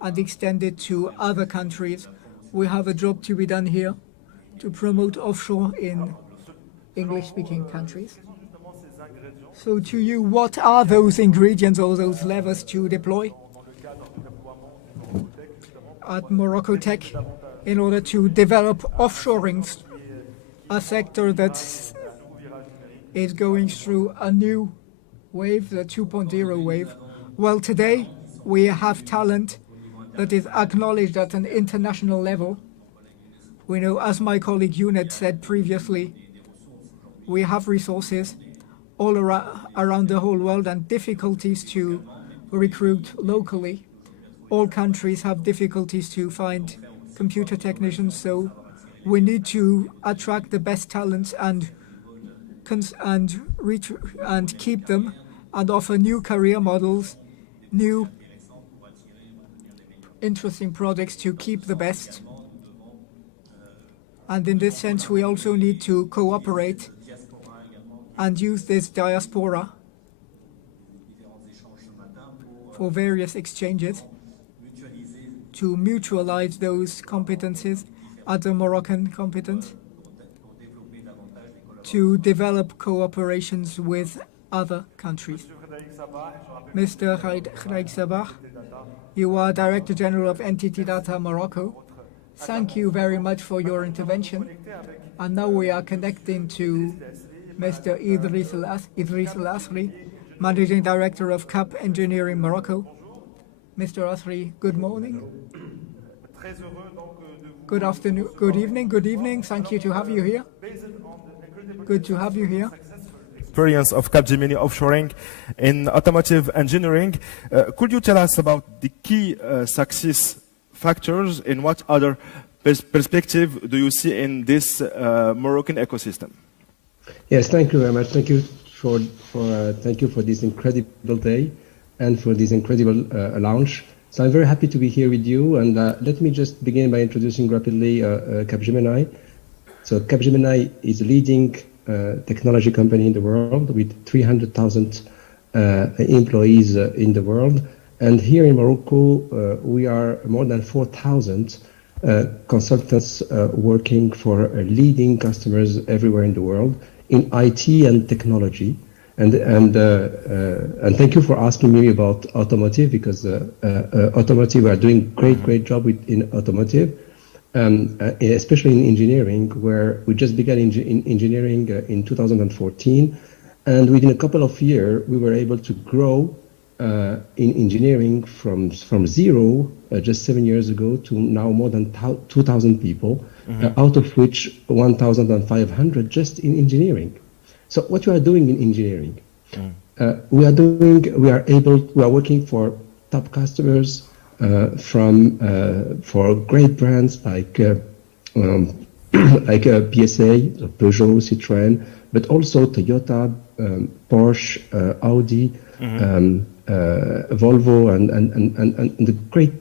and extended to other countries. We have a job to be done here to promote offshore in English-speaking countries. So to you, what are those ingredients or those levers to deploy at MoroccoTech in order to develop offshoring, a sector that is going through a new wave, the 2.0 wave? Well, today we have talent that is acknowledged at an international level. We know, as my colleague Uned said previously, we have resources all around the whole world and difficulties to recruit locally. All countries have difficulties to find computer technicians, so we need to attract the best talents and keep them and offer new career models, new interesting projects to keep the best. And in this sense, we also need to cooperate and use this diaspora for various exchanges to mutualize those competencies, other Moroccan competence, to develop cooperations with other countries. Mr. Khaïd Sabah, you are Director General of Entity Data Morocco. Thank you very much for your intervention. And now we are connecting to Mr. Idriss El Asri, Managing Director of CAP Engineering Morocco. Mr. Asri, good morning. Good afternoon, good evening. Thank you to have you here. Good to have you here. Experience of Capgemini offshoring in automotive engineering. Could you tell us about the key success factors and what other perspective do you see in this Moroccan ecosystem? Yes, thank you very much. Thank you for this incredible day and for this incredible launch. So I'm very happy to be here with you. And let me just begin by introducing rapidly Capgemini. So Capgemini is a leading technology company in the world with 300,000 employees in the world. And here in Morocco, we are more than 4,000 consultants working for leading customers everywhere in the world in IT and technology. And thank you for asking me about automotive, because automotive, we are doing great job in automotive, especially in engineering, where we just began in engineering in 2014, and within a couple of years we were able to grow in engineering from zero just 7 years ago to now more than 2,000 people, out of which 1,500 just in engineering. So what we are doing in engineering, we are working for top customers for great brands like PSA, Peugeot, Citroën, but also Toyota, Porsche, Audi, Volvo, and the great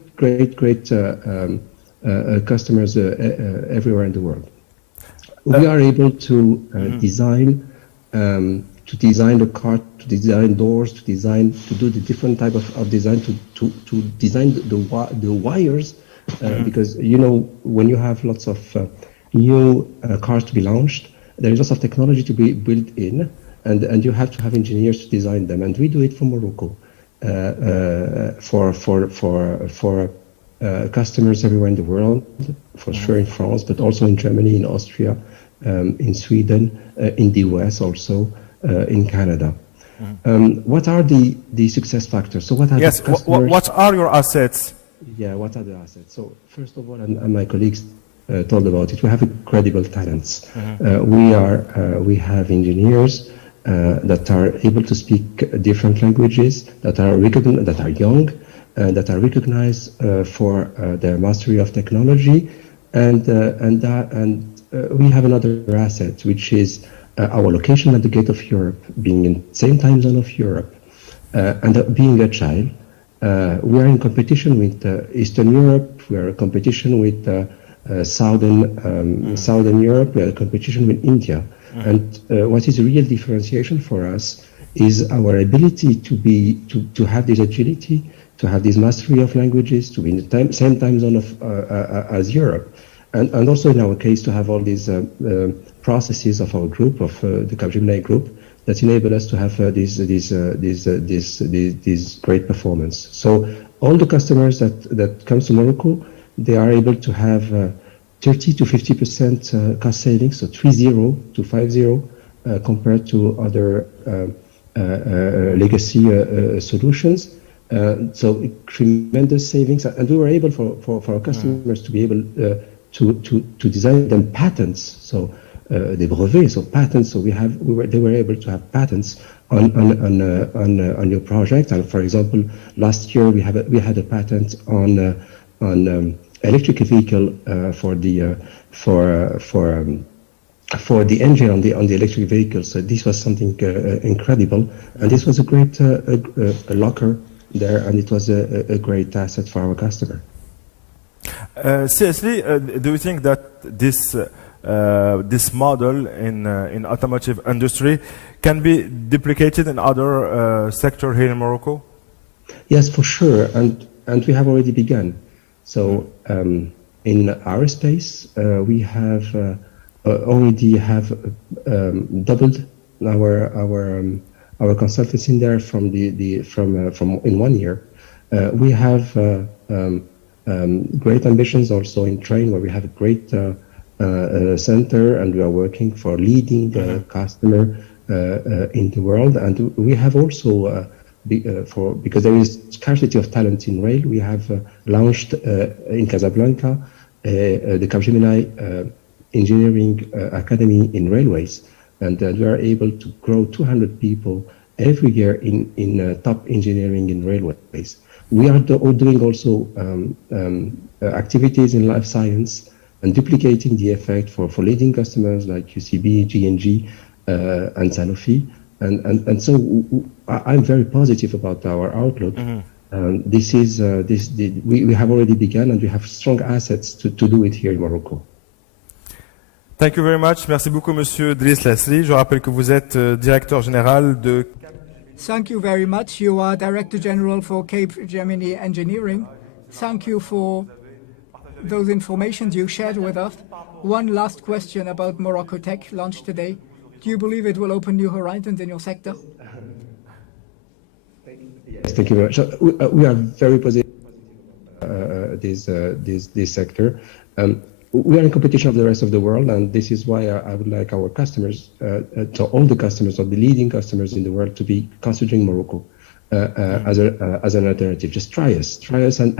customers everywhere in the world. We are able to design the car, to design doors, to do the different type of design, to design the wires, because when you have lots of new cars to be launched, there is lots of technology to be built in, and you have to have engineers to design them, and we do it for Morocco, for customers everywhere in the world, for sure in France, but also in Germany, in Austria, in Sweden, in the US also, in Canada. What are the success factors? So what are the customers? What are your assets? Yeah, what are the assets? So first of all, and my colleagues told about it, we have incredible talents. We have engineers that are able to speak different languages, that are young, that are recognized for their mastery of technology, and we have another asset, which is our location at the gate of Europe, being in the same time zone of Europe, and being agile. We are in competition with Eastern Europe. We are in competition with Southern Europe. We are in competition with India. And what is a real differentiation for us is our ability to have this agility, to have this mastery of languages, to be in the same time zone as Europe. And also in our case, to have all these processes of our group, of the Capgemini group, that enable us to have this great performance. So all the customers that comes to Morocco, they are able to have 30 to 50% cost savings, so 30 to 50, compared to other legacy solutions. So tremendous savings, and we were able for our customers to be able to design them patents, so des brevets, so patents. So they were able to have patents on new projects. And for example, last year we had a patent on electric vehicle for the engine on the electric vehicle. So this was something incredible, and this was a great a locker there, and it was a great asset for our customer. Seriously, do you think that this model in automotive industry can be duplicated in other sector here in Morocco? Yes, for sure, and we have already begun. So in aerospace, we have already doubled our consultants in there from in 1 year. We have great ambitions also in train, where we have a great center, and we are working for leading customer in the world. And we have also because there is scarcity of talent in rail, we have launched in Casablanca the Capgemini Engineering Academy in railways, and we are able to grow 200 people every year in top engineering in railways. We are doing also activities in life science and duplicating the effect for leading customers like UCB, G&G, and Sanofi. And so I'm very positive about our outlook. We have already begun, and we have strong assets to do it here in Morocco. Thank you very much. Merci beaucoup, Monsieur Driss Lasri. Je rappelle que vous êtes directeur général de... Thank you very much. You are Director General for Capgemini Engineering. Thank you for those informations you shared with us. One last question about MoroccoTech launched today. Do you believe it will open new horizons in your sector? Yes, thank you very much. We are very positive this sector. We are in competition of the rest of the world, and this is why I would like our customers, to all the customers, or the leading customers in the world, to be considering Morocco as an alternative. Just try us, and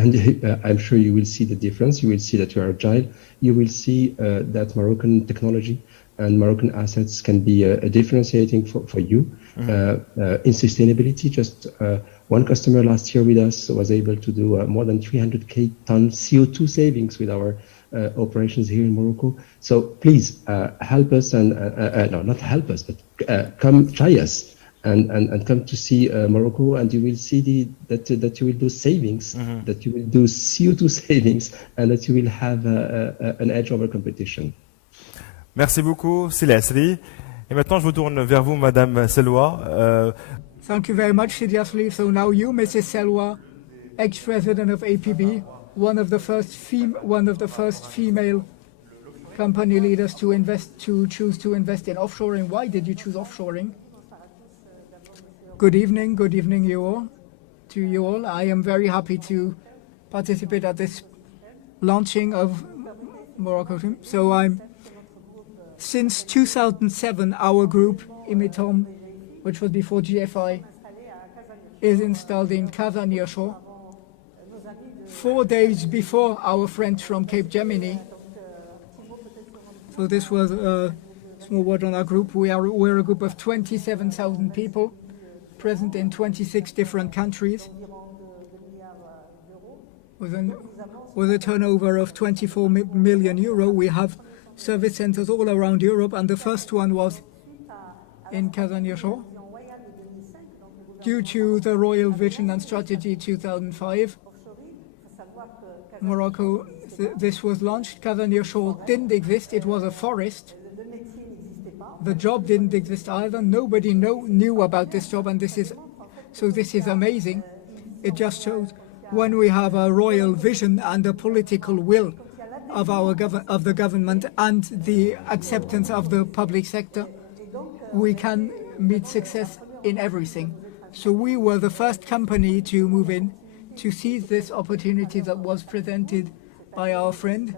I'm sure you will see the difference. You will see that we are agile. You will see that Moroccan technology and Moroccan assets can be a differentiating for you. In sustainability, just one customer last year with us was able to do more than 300k tons CO2 savings with our operations here in Morocco. So please help us, and no, not help us, but come try us and come to see Morocco, and you will see that you will do savings, that you will do CO2 savings, and that you will have an edge over competition. Merci beaucoup, Sidi Asri. Et maintenant, je vous tourne vers vous, Madame Selwa. Thank you very much, Sidi Asri. So now you, Mrs. Selwa, ex-president of APB, one of the first female company leaders to choose to invest in offshoring. Why did you choose offshoring? Good evening, to you all. I am very happy to participate at this launching of MoroccoTech. So since 2007, our group, Imitom, which was before GFI, is installed in Casa near shore. 4 days before our friends from Capgemini. So this was a small word on our group. We're a group of 27,000 people present in 26 different countries with a turnover of 24 million euro. We have service centers all around Europe, and the first one was in Casa near shore. Due to the Royal Vision and Strategy 2005, Morocco, this was launched. Casa near shore didn't exist. It was a forest. The job didn't exist either. Nobody knew about this job, and this is amazing. It just shows when we have a royal vision and a political will of the government and the acceptance of the public sector, we can meet success in everything. So we were the first company to move in, to seize this opportunity that was presented by our friend,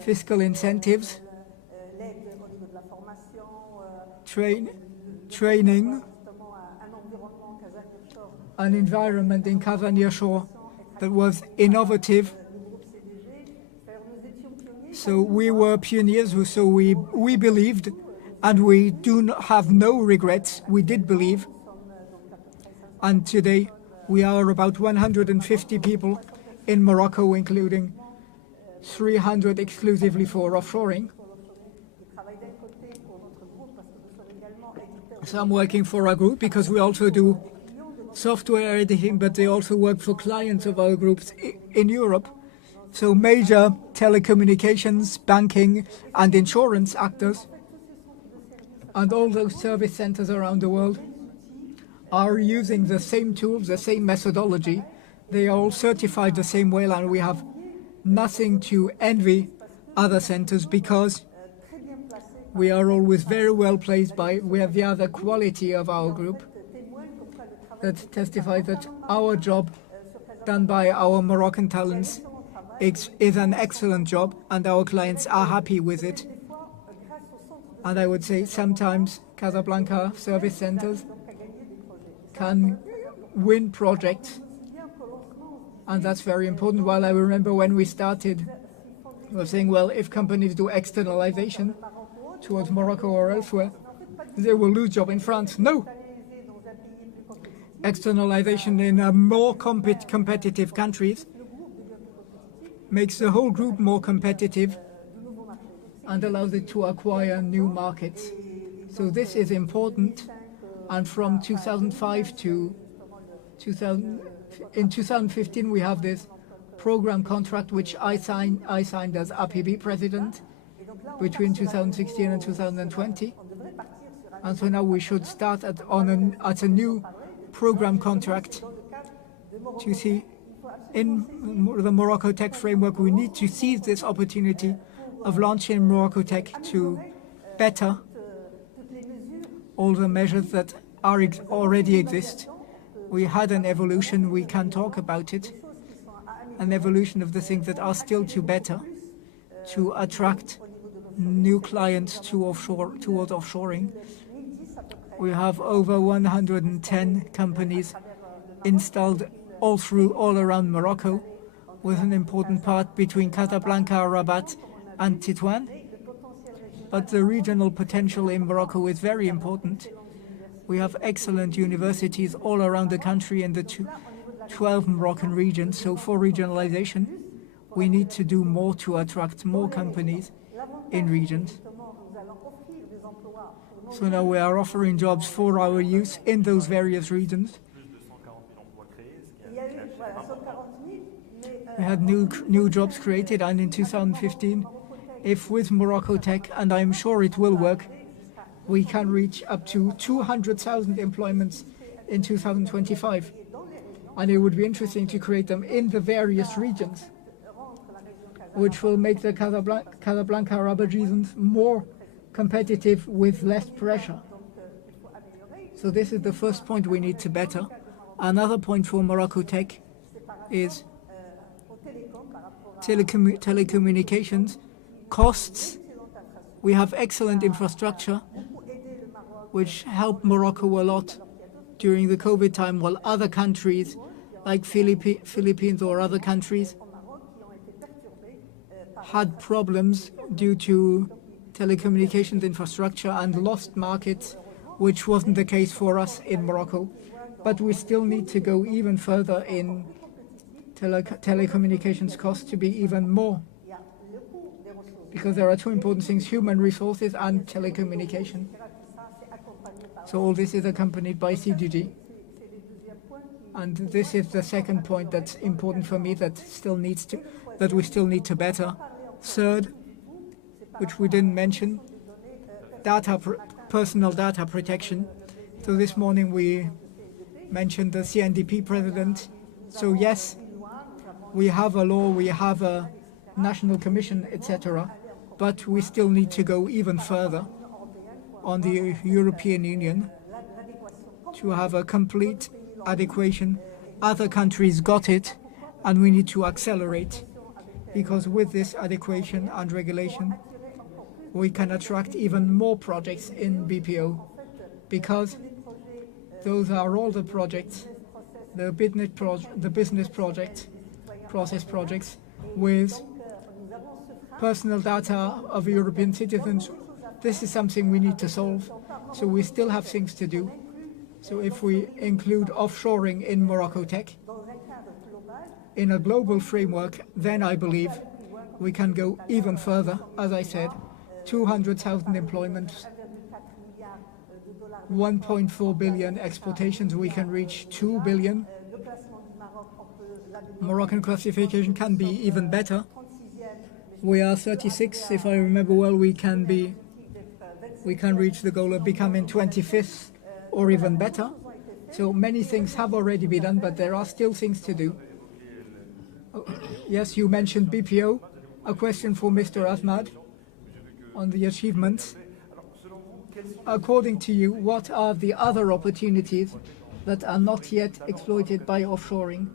fiscal incentives, training, an environment in Casa near shore that was innovative. So we were pioneers, so we believed, and we have no regrets. We did believe. And today we are about 150 people in Morocco, including 300 exclusively for offshoring. Some working for our group because we also do software editing, but they also work for clients of our groups in Europe. So major telecommunications, banking, and insurance actors, and all those service centers around the world are using the same tools, the same methodology. They are all certified the same way, and we have nothing to envy other centers because we are always very well placed we have the other quality of our group that testifies that our job done by our Moroccan talents is an excellent job, and our clients are happy with it. And I would say sometimes Casablanca service centers can win projects, and that's very important. While I remember when we started, we were saying, well, if companies do externalization towards Morocco or elsewhere, they will lose job in France. No! Externalization in more competitive countries makes the whole group more competitive and allows it to acquire new markets. So this is important, and from 2005 to in 2015 we have this program contract which I signed as APB president between 2016 and 2020. And so now we should start at a new program contract to see in the MoroccoTech framework. We need to seize this opportunity of launching MoroccoTech to better all the measures that already exist. We had an evolution, we can talk about it, an evolution of the things that are still to better, to attract new clients towards offshoring. We have over 110 companies installed all around Morocco, with an important part between Casablanca, Rabat and Tétouan. But the regional potential in Morocco is very important. We have excellent universities all around the country in the 12 Moroccan regions. So for regionalization, we need to do more to attract more companies in regions. So now we are offering jobs for our youth in those various regions. We had new jobs created, and in 2015, if with MoroccoTech, and I'm sure it will work, we can reach up to 200,000 employments in 2025. And it would be interesting to create them in the various regions, which will make the Casablanca Rabat regions more competitive with less pressure. So this is the first point we need to better. Another point for MoroccoTech is telecommunications costs. We have excellent infrastructure which helped Morocco a lot during the COVID time, while other countries like Philippines or other countries had problems due to telecommunications infrastructure and lost markets, which wasn't the case for us in Morocco. But we still need to go even further in telecommunications costs to be even more, because there are two important things: human resources and telecommunication. So all this is accompanied by CGG. And this is the second point that's important for me, that we still need to better. Third, which we didn't mention, personal data protection. So this morning we mentioned the CNDP president. So yes, we have a law, we have a national commission, etc. But we still need to go even further on the European Union to have a complete adequation. Other countries got it, and we need to accelerate, because with this adequation and regulation, we can attract even more projects in BPO, because those are all the projects, the business projects, process projects with personal data of European citizens. This is something we need to solve, so we still have things to do. So if we include offshoring in MoroccoTech in a global framework, then I believe we can go even further. As I said, 200,000 employments, 1.4 billion exportations, we can reach 2 billion. Moroccan classification can be even better. We are 36, if I remember well. We can reach the goal of becoming 25th or even better. So many things have already been done, but there are still things to do. Yes, you mentioned BPO. A question for Mr. Ahmad on the achievements. According to you, what are the other opportunities that are not yet exploited by offshoring?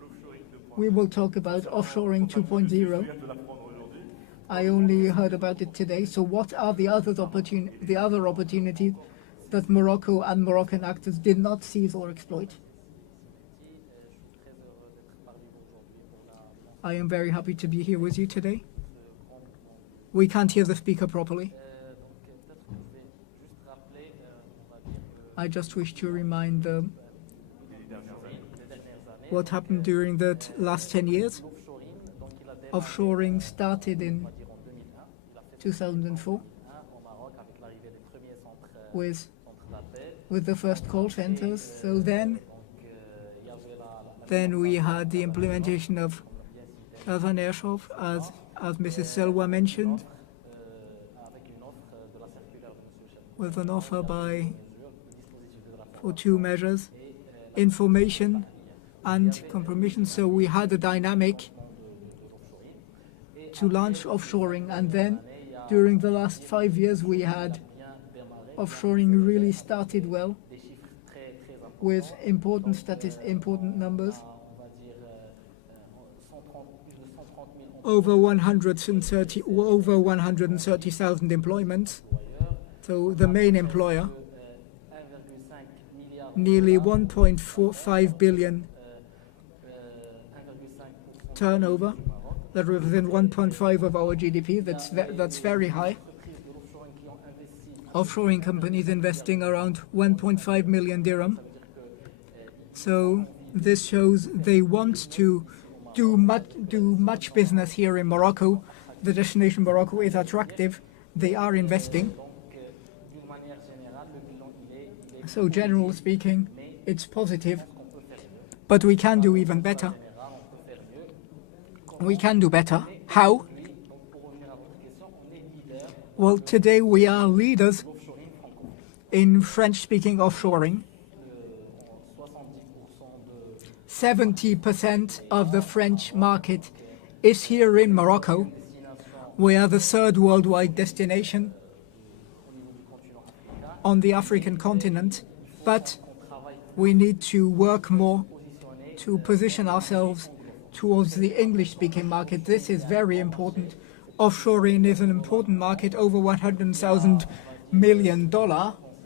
We will talk about offshoring 2.0. I only heard about it today. So what are the other opportunities that Morocco and Moroccan actors did not seize or exploit? I am very happy to be here with you today. We can't hear the speaker properly. I just wish to remind what happened during the last 10 years. Offshoring started in 2004 with the first call centers. So then Then we had the implementation of Kazan Airshop, as Mrs. Selwa mentioned, with an offer for two measures, information and confirmation. So we had a dynamic to launch offshoring, and then during the last 5 years we had offshoring really started well with important numbers. Over 130,000 employments. So the main employer, nearly 1.45 billion turnover. That represents 1.5 of our GDP. That's very high. Offshoring companies investing around 1.5 million dirham. So this shows they want to do much business here in Morocco. The destination Morocco is attractive. They are investing. So generally speaking, it's positive. But we can do even better. We can do better. How? Well, today we are leaders in French-speaking offshoring. 70% of the French market is here in Morocco. We are the third worldwide destination on the African continent, but we need to work more to position ourselves towards the English-speaking market. This is very important. Offshoring is an important market, over $100,000 million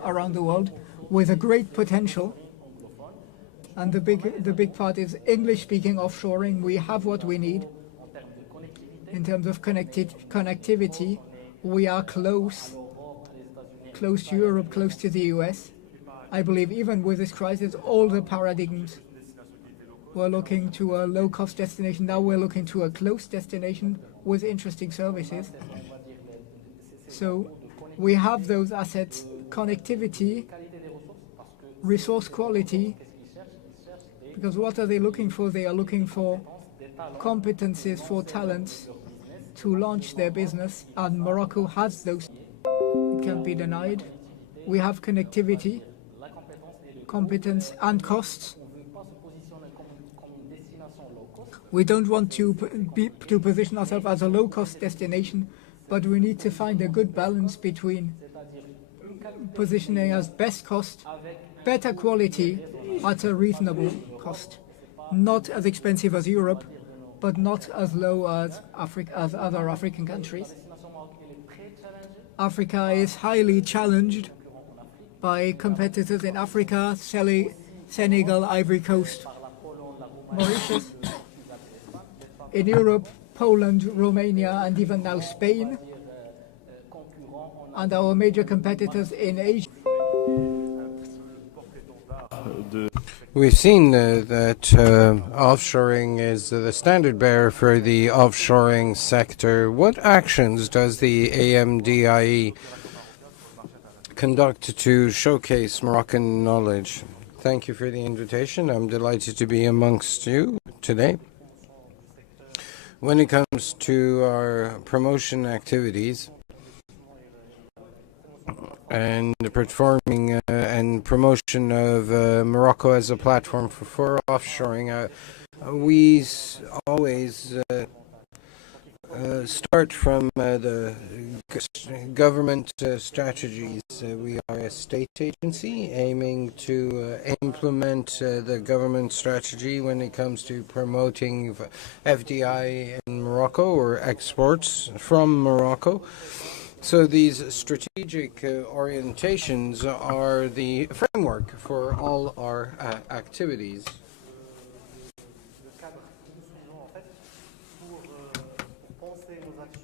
around the world, with a great potential. And the big part is English-speaking offshoring. We have what we need in terms of connectivity. We are close to Europe, close to the US. I believe even with this crisis, all the paradigms were looking to a low-cost destination. Now we're looking to a close destination with interesting services. So we have those assets, connectivity, resource quality, because what are they looking for? They are looking for competencies, for talents to launch their business, and Morocco has those. It can't be denied. We have connectivity, competence, and costs. We don't want to position ourselves as a low-cost destination, but we need to find a good balance between positioning as best cost, better quality at a reasonable cost. Not as expensive as Europe, but not as low as other African countries. Africa is highly challenged by competitors in Africa, Senegal, Ivory Coast, Mauritius. In Europe, Poland, Romania, and even now Spain, and our major competitors in Asia. We've seen that offshoring is the standard bearer for the offshoring sector. What actions does the AMDIE conduct to showcase Moroccan knowledge? Thank you for the invitation. I'm delighted to be amongst you today. When it comes to our promotion activities and the performing and promotion of Morocco as a platform for offshoring, we always start from the government strategies. We are a state agency aiming to implement the government strategy when it comes to promoting FDI in Morocco or exports from Morocco. So these strategic orientations are the framework for all our activities.